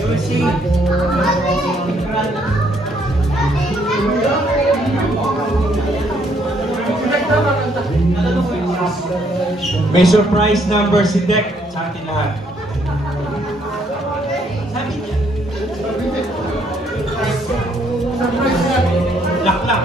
will see. May surprise number si Dek sa atin lahat. Sabi niya. Laklak.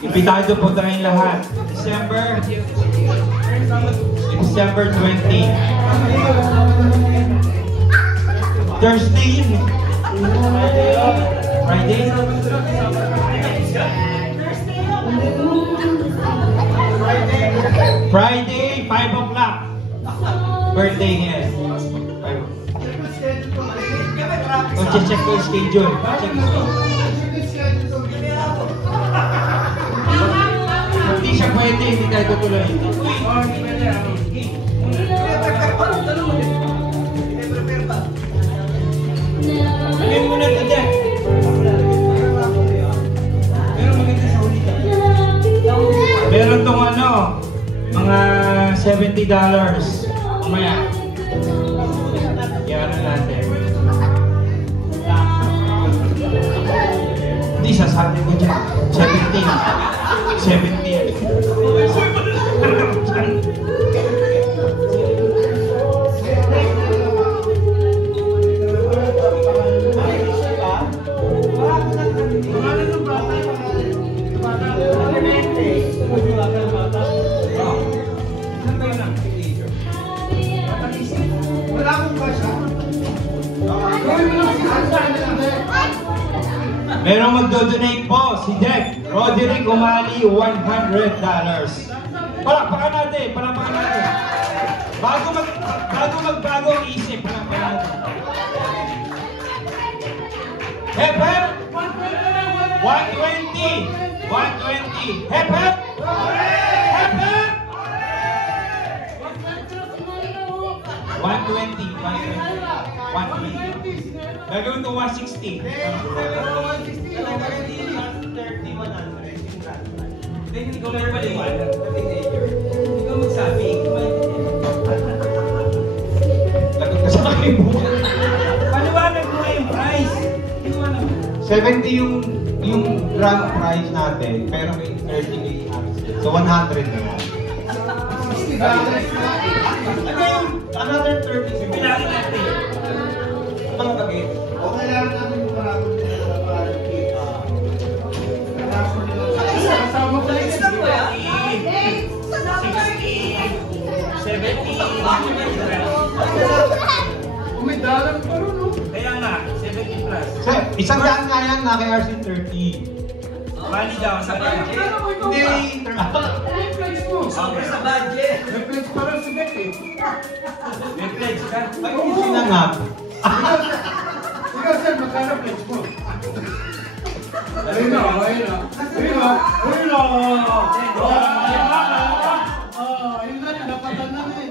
Impitado po tayong lahat. December 20. Thursday yun eh. Friday? Friday, 5 o'clock. Birthday niya. Check ko yung schedule. Check yung schedule. Hindi siya pwede, hindi tayo tutuloy. Sabihin mo na ito dyan. Pero maganda sa ulit. Meron tong ano, mga $70. Umaya. Kaya natin. Hindi, sasabi ko dyan. 70. Merong magdodonate po si Dek Roderick Umali, $100. Palakpakan natin, palakpakan natin. Bago magbago ang isip, palakpakan natin. Hep hep! 120! 120! Hep hep! Hep hep! 120! 120! Gagawin ko 160. Hindi ko meron maliwanag. Hindi ko magsabi. Lagot ka sa akin po. Paliwanag mo yung price. 70 yung grand price natin, pero may 30 may access. So 100 na yan. Ano yung another 30? Bilangin natin. Mga bagay. Okay lang namin yung maraming para kita. Kasama ko lang isa mo ya? 60, 70. Umidalang pa rin, no? Kaya nga, 70 plus. So, isang daan nga yan na kay RC 30. Bali daw sa budget. Hindi. Reflex mo. Okay. Sa budget. Reflex pa rin si Beck eh. Reflex ka. Ay, hindi na nga. Ikaw sir, magka-reflex mo. Ayun na, ayun na. Ayun na, ayun na. Ayun na, napatan na eh.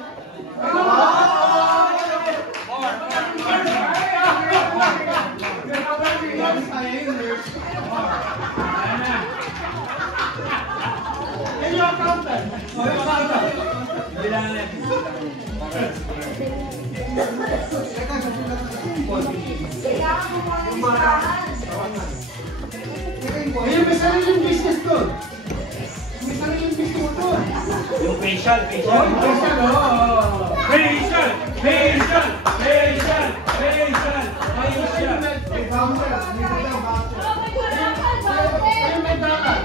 Ayun, may sariling business doon. May sariling business doon. Yung facial. Facial, oo. Facial. Ayos siya. May bumper, may dapat. Ayun, may dapat.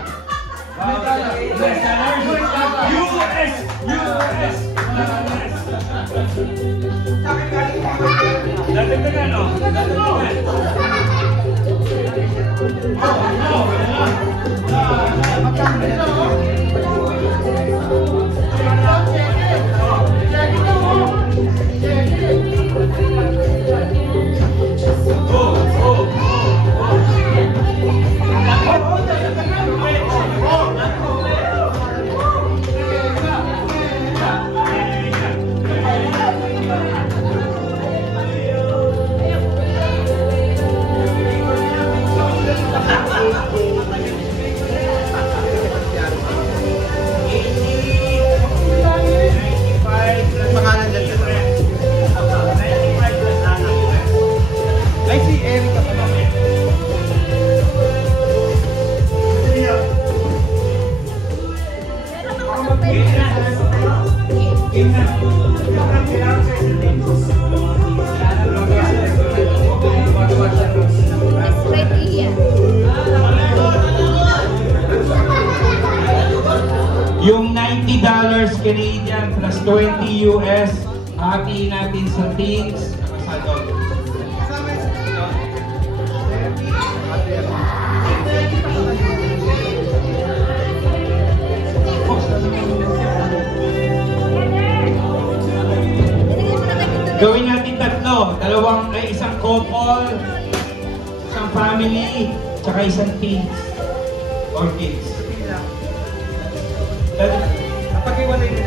US. Dagdagan, no? Check it out. Canadian plus 20 US. Hatiin natin sa teams. Gawin natin tatlo. Isang couple, isang family, tsaka isang teens or kids.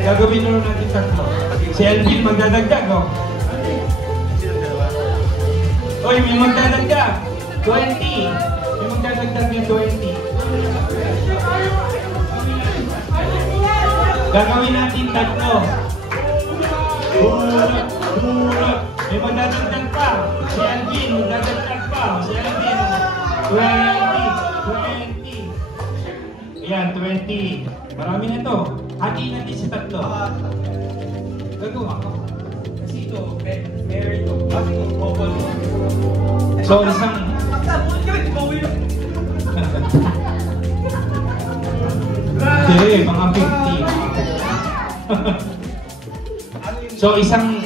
Gagawin na natin tatlo. Si Alvin magdadagdag, oh. Oy, may magdadagdag. 20. May magdadagdag ng 20. Gagawin natin tatlo. Bulat. May magdadagdag pa. Si Alvin, magdadagdag pa. Si Alvin, 20. Ayan, 20. Marami na to. Hatiin natin si tatlo. Gagawa ka. Kasi ito, meron ito. Kasi ito, couple. So, isang... Hindi, mga 50. So, isang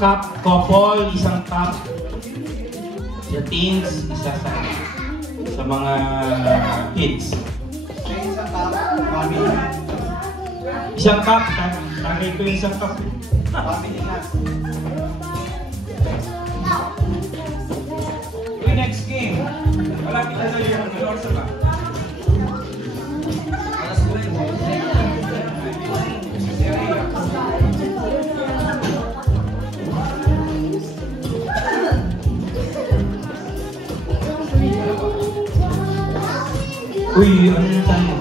couple, isang cup sa teens, isa sa mga kids. Isang cup, tagay ko yung isang cup. Yung next game, malapit na tayo yung Norsa ba? Uy, ano na tayo?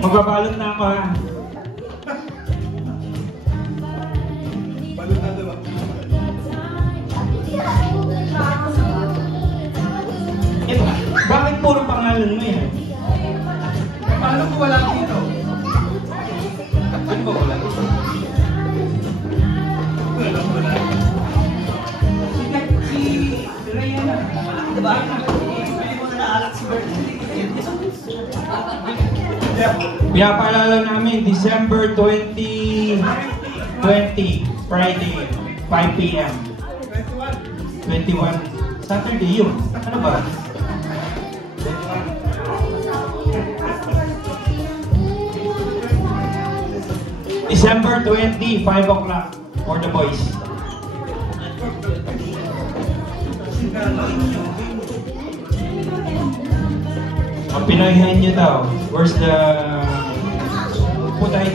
Magbabalot na ako, ha? Balot na diba? Bakit puro pangalan mo yan? Paano ko wala dito? Ano ba wala dito? Wala. Si Rayana. Diba? Pwede mo na naalak si Bert. Pinapaalala namin, December 20, Friday, 5 p.m. 21. Saturday yun. Ano ba? December 20, 5 o'clock for the boys. Ang pinaghain nyo daw, where's the putay?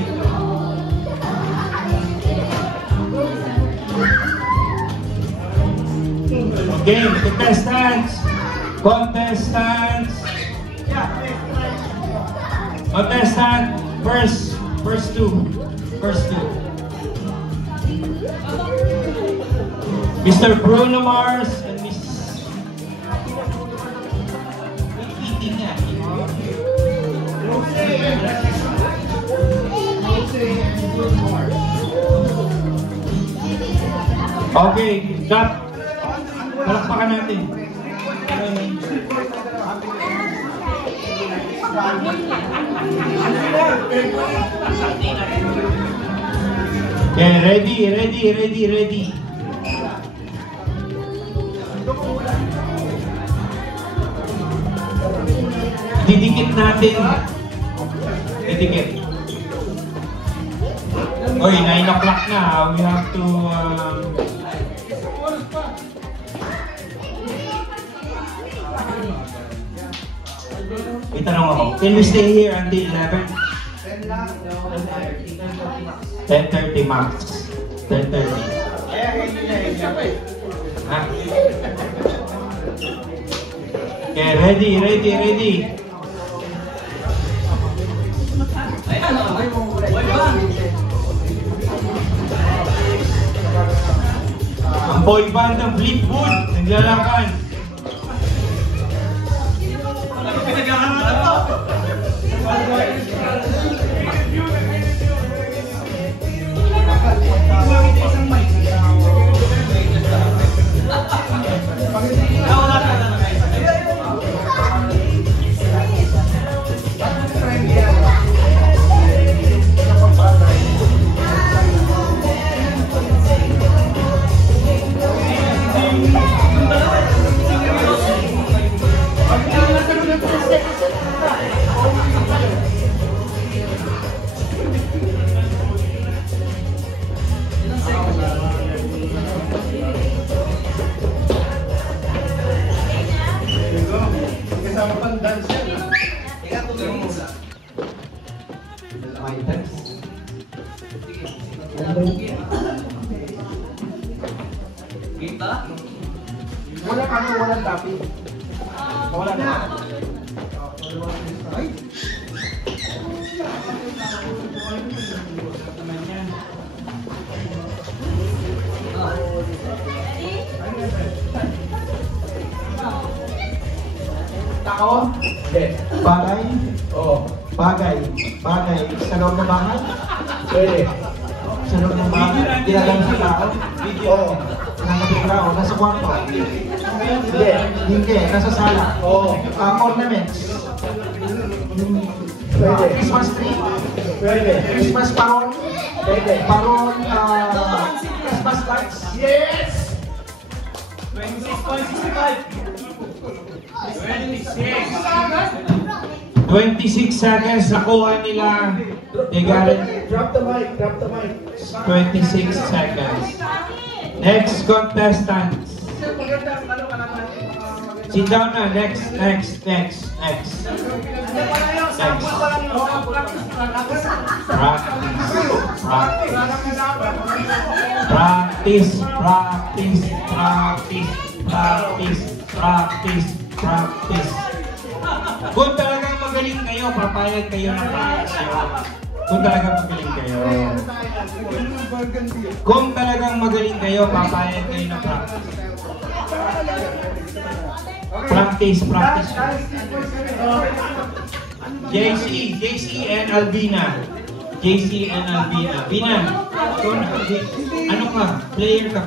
Okay, contestant, first two. Mr. Bruno Mars and Miss Okay, cut. Palakpakan natin. Okay, ready. Didikit natin. Didikit. Oy, 9 o'clock na. We have to... May tanong ako. Can we stay here until 11? 10:30 max. 10:30. Ha? Okay, ready. Ang boy band ng Fleetwood, naglalaban. Walang ano, walang topic. Wala na. Ay. Ako? Hindi. Bagay? Oo. Bagay. Bagay. Sa loob ng bahay? Pwede. Sa loob ng bahay? Ginagawa sa tao? Oo. Ginagawa nasa kwarto? Hindi. Hindi. Nasa sala? Oo. Ornaments? Pwede. Christmas tree? Pwede. Christmas paron? Pwede. Paron, Christmas lights? Yes! 26.65. 26 seconds nakuha nila. They got it. Drop the mic. Drop the mic. 26 seconds. Next contestant. Sit down na. Next. Practice. Kung talagang magaling kayo, papayag kayo ng practice. Kung talagang magaling kayo. Kung talagang magaling kayo, papayag kayo ng practice. Practice. JC and Albina. Bina, ano ka? Player ka.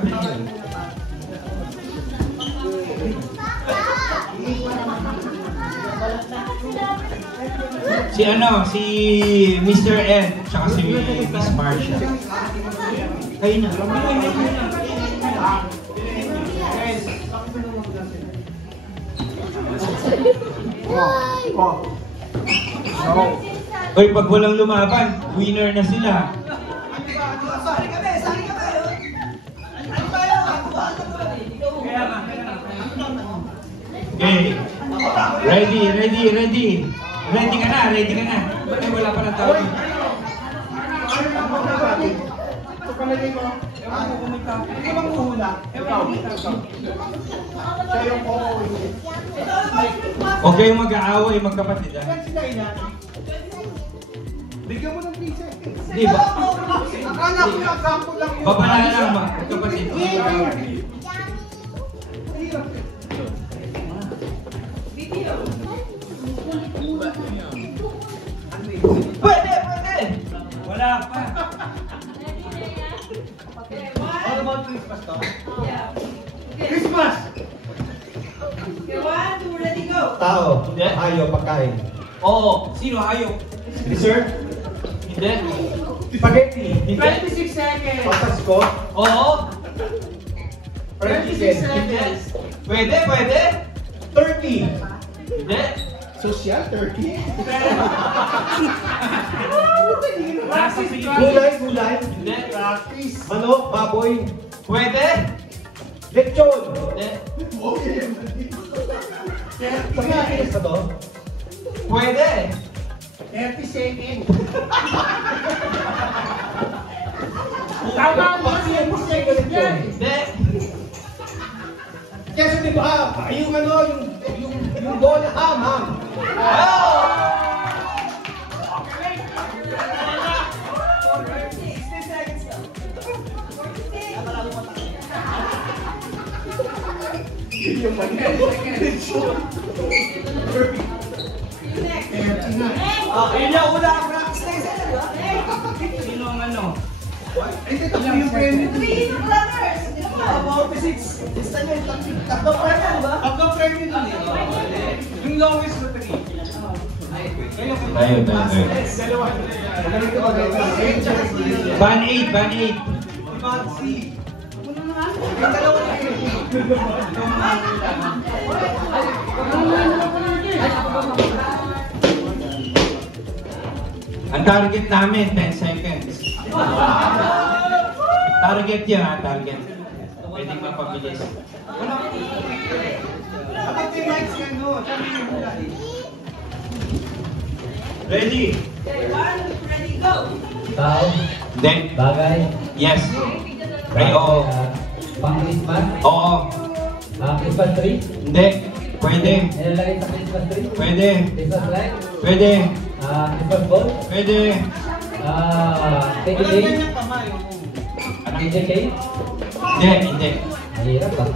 Si Mr. Ed, tsaka si Miss Marcia. Kayo na. Oy, pag walang lumaban, winner na sila. Okay. Ready ka na. Ay, wala pa na tao. Okay, mag-aaway, magkapatid. Bigyan mo ng 3 seconds. Di ba? Akala ko yung example lang yun. Babala lang, magkapatid. Pwede! Wala pa. All about Christmas to? Christmas! Okay, 1, 2, ready, go! Tao. Ayaw, pagkain. Oo. Sino ayaw? Dessert? Hindi. Spaghetti. 26 seconds! Papasko? Oo. 26 seconds! Pwede. Turkey. Hindi. Social turkey? Practice. Gulay. Hindi. Practice. Manok, baboy. Pwede. Lechon. Hindi. Pagkakinis ba to? Pwede. 30 seconds. Tama mo kasi yung seconds yan! Hindi. Kasi di ba, yung ano, yung bola hamam. Yung Yun yung una ang practice na isa, di ba? Sino ang ano? Hindi, tatlo yung premium. 3 runners! About 6. Lista nyo yung tatlong premium, di ba? Tatlong premium nun eh. Yung lowest na 3. Tayo. Ganito ba ganito? Ban 8. Ban C. Yung dalawa na yun. Ang target namin, 10 seconds. Target yan ha, target. Pwedeng mapabilis. Dapat yung mics yan, no? Sabi yung bulay. Ready? Okay, 1, ready, go! Tao, Then, bagay, yes. Ay, oo. Pang-Christmas, Oo. Christmas tree? Hindi. Pwede. Nilalagay sa Christmas tree? Pwede. Christmas light? Pwede. Christmas ball? Pwede. DJ cake? DJ cake? Hindi, hindi. Mahirap ba?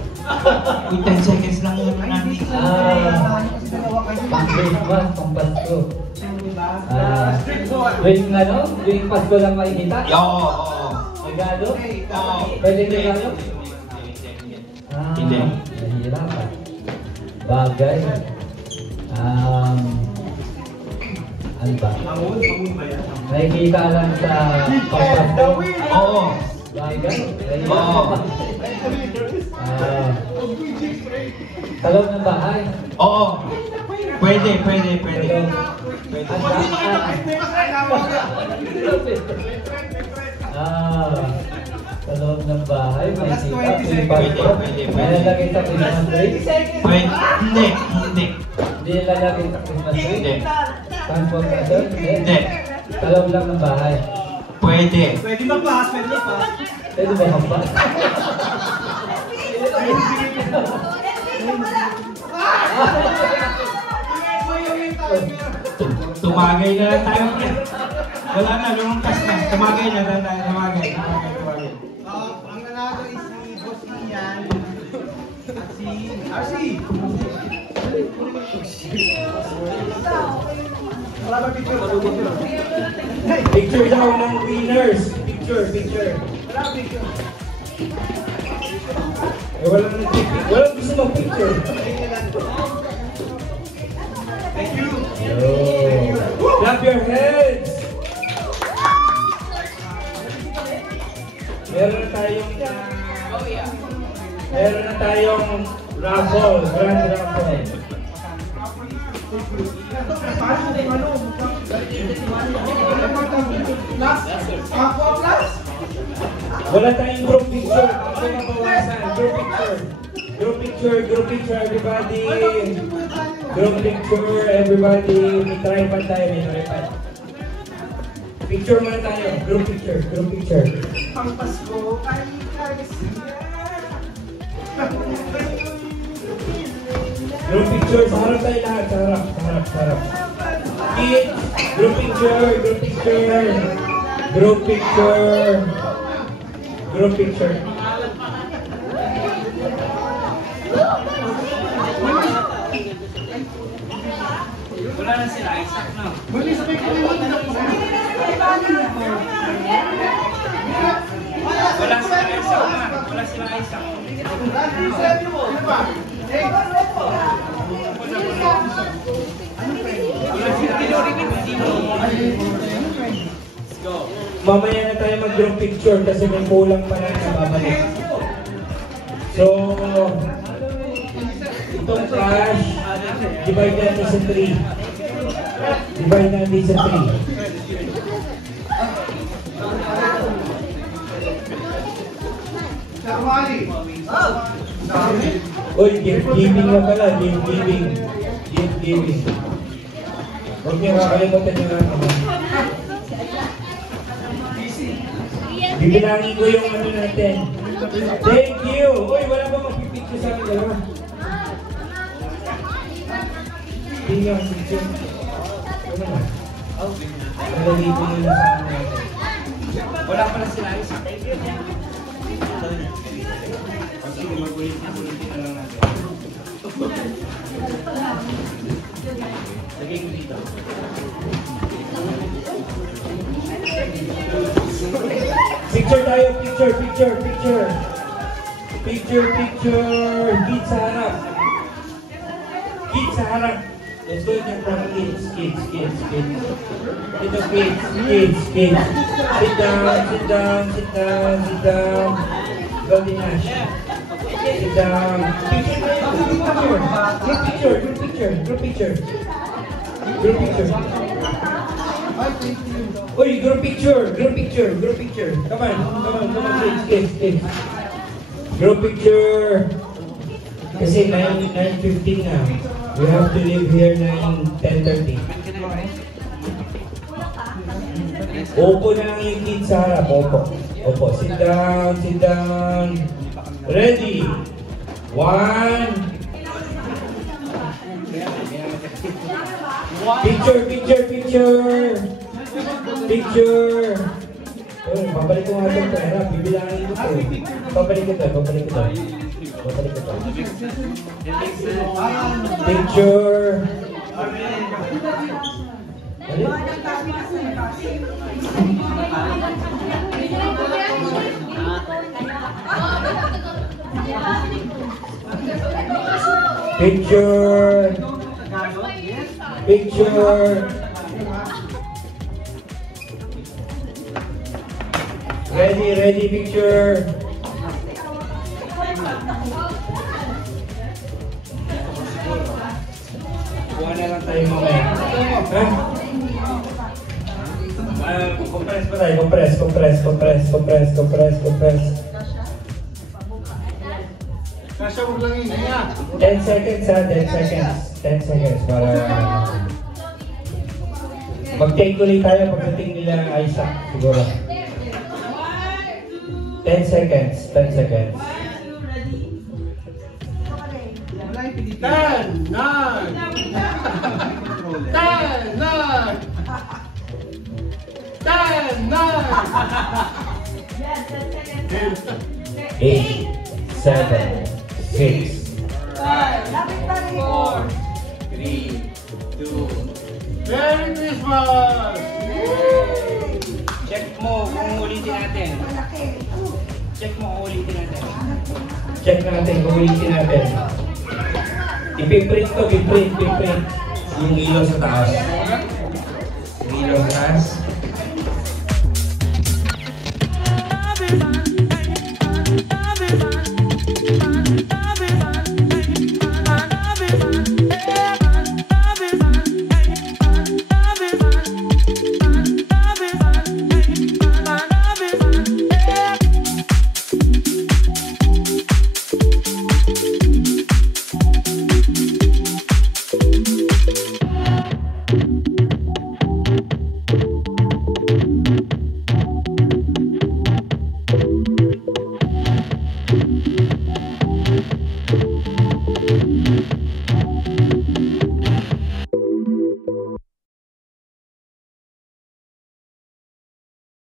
10 seconds lang yun namin. Pang Christmas, pang Pasko. Tuwing Pasko lang makikita? Oo. Regalo? Oo. Pwede regalo? Hindi. Mahirap ba? Bagay. Ano ba? Nakikita lang sa pagpasto? Oo. Bagay? Oo. Sa loob ng bahay? Oo. Pwede. Sa loob ng bahay, may sikap, may pasto. May nalagay sa Christmas tree? Pwede. Hindi. Hindi nalagay sa Christmas tree? Hindi. Transportation? Hindi. Sa loob lang ng bahay? Pwede. Pwede magpass. Pwede ba magpas? Tumagay na lang tayo. Wala na, lumangkas na. Tumagay na lang tayo. Tumagay. Ang nanalo is si Boss Ian at si RC. Wala ba picture? Picture daw ng winners. Picture. Wala picture. Walang gusto mag-picture. Thank you. Clap your hands. Meron na tayong raffle, grand raffle. Wala tayong group picture. Kasi mabawasan. Group picture, everybody. Group picture, everybody. May tripod tayo, may tripod. Picture muna tayo. Group picture. Pang Pasko, Group picture, sa harap tayo lahat. Sa harap. Kids, group picture. wala na sila, Isaac na. Wala sila Isaac. Mamaya na tayo mag-group picture kasi may kulang pa na babalik. So, itong cash, divide natin sa 3. Uy, gift giving na pala, gift giving. Huwag niyo kakalimutan yung ano. Bibilangin ko yung ano natin. Thank you! Uy, wala ba magpipicture sa akin dalawa? Tingnan ang picture. Ano na? Nalalito nyo na sa akin natin. Wala pala sila isa. Sige, magulitin na lang natin. Lagay ko dito. Picture tayo, picture. Kids sa harap. Let's go in front, kids. Ito, kids. Sit down. Golden Ash. Sit down. Group picture. Uy, group picture. Come on, kids. Group picture. Kasi 9:15 na. We have to leave here 10:30. Opo na lang yung kids sa harap. Opo. Sit down. Ready. 1. Picture, picture, picture. Picture. Oh, babalik ko nga itong pera. Bibilangin ko ito. Babalik ko ito, babalik ko ito. Babalik ko ito. Picture. Picture. Picture. Ready, ready, picture. Kuha na lang tayo mamaya. Compress pa tayo, compress, compress, compress, compress, compress, compress. Kasya mo lang yun, kaya. 10 seconds ha, 10 seconds. 10 seconds para mag-take ulit tayo pagdating nila Isaac siguro. 10 seconds, 10 seconds. 10, 9, 10, 9, 10, 9. 8, 7, 6, 4, 3, 2. Merry Christmas! Check mo kung ulitin natin. Check mo kung ulitin natin. Check natin kung ulitin natin. Ipiprint to, ipiprint. Yung ilaw sa taas. Yung ilaw sa taas.